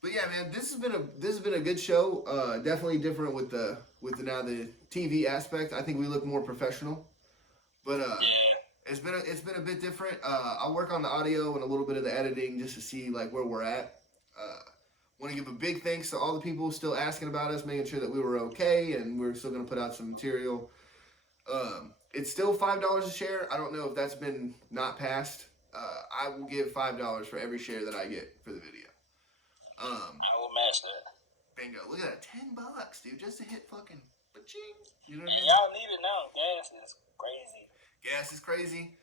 But yeah, man, this has been a good show. Definitely different with the now the TV aspect. I think we look more professional. But it's been a bit different. I'll work on the audio and a little bit of the editing just to see like where we're at. Want to give a big thanks to all the people still asking about us, making sure that we were okay, and we're still going to put out some material. It's still $5 a share. I don't know if that's been not passed. I will give $5 for every share that I get for the video. I will match that. Bingo. Look at that. $10, dude, just to hit fucking ba-ching. You know what I mean? Y'all need it now. Gas is crazy. Gas is crazy.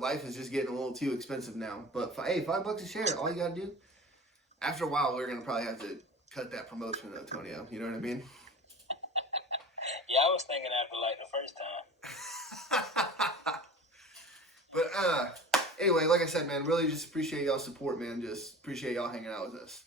Life is just getting a little too expensive now. But hey, $5 a share, all you gotta do. After a while, we're gonna probably have to cut that promotion though, Tonio. You know what I mean? Yeah, I was thinking after like the first time. But anyway, like I said, man, really just appreciate y'all's support, man. Just appreciate y'all hanging out with us.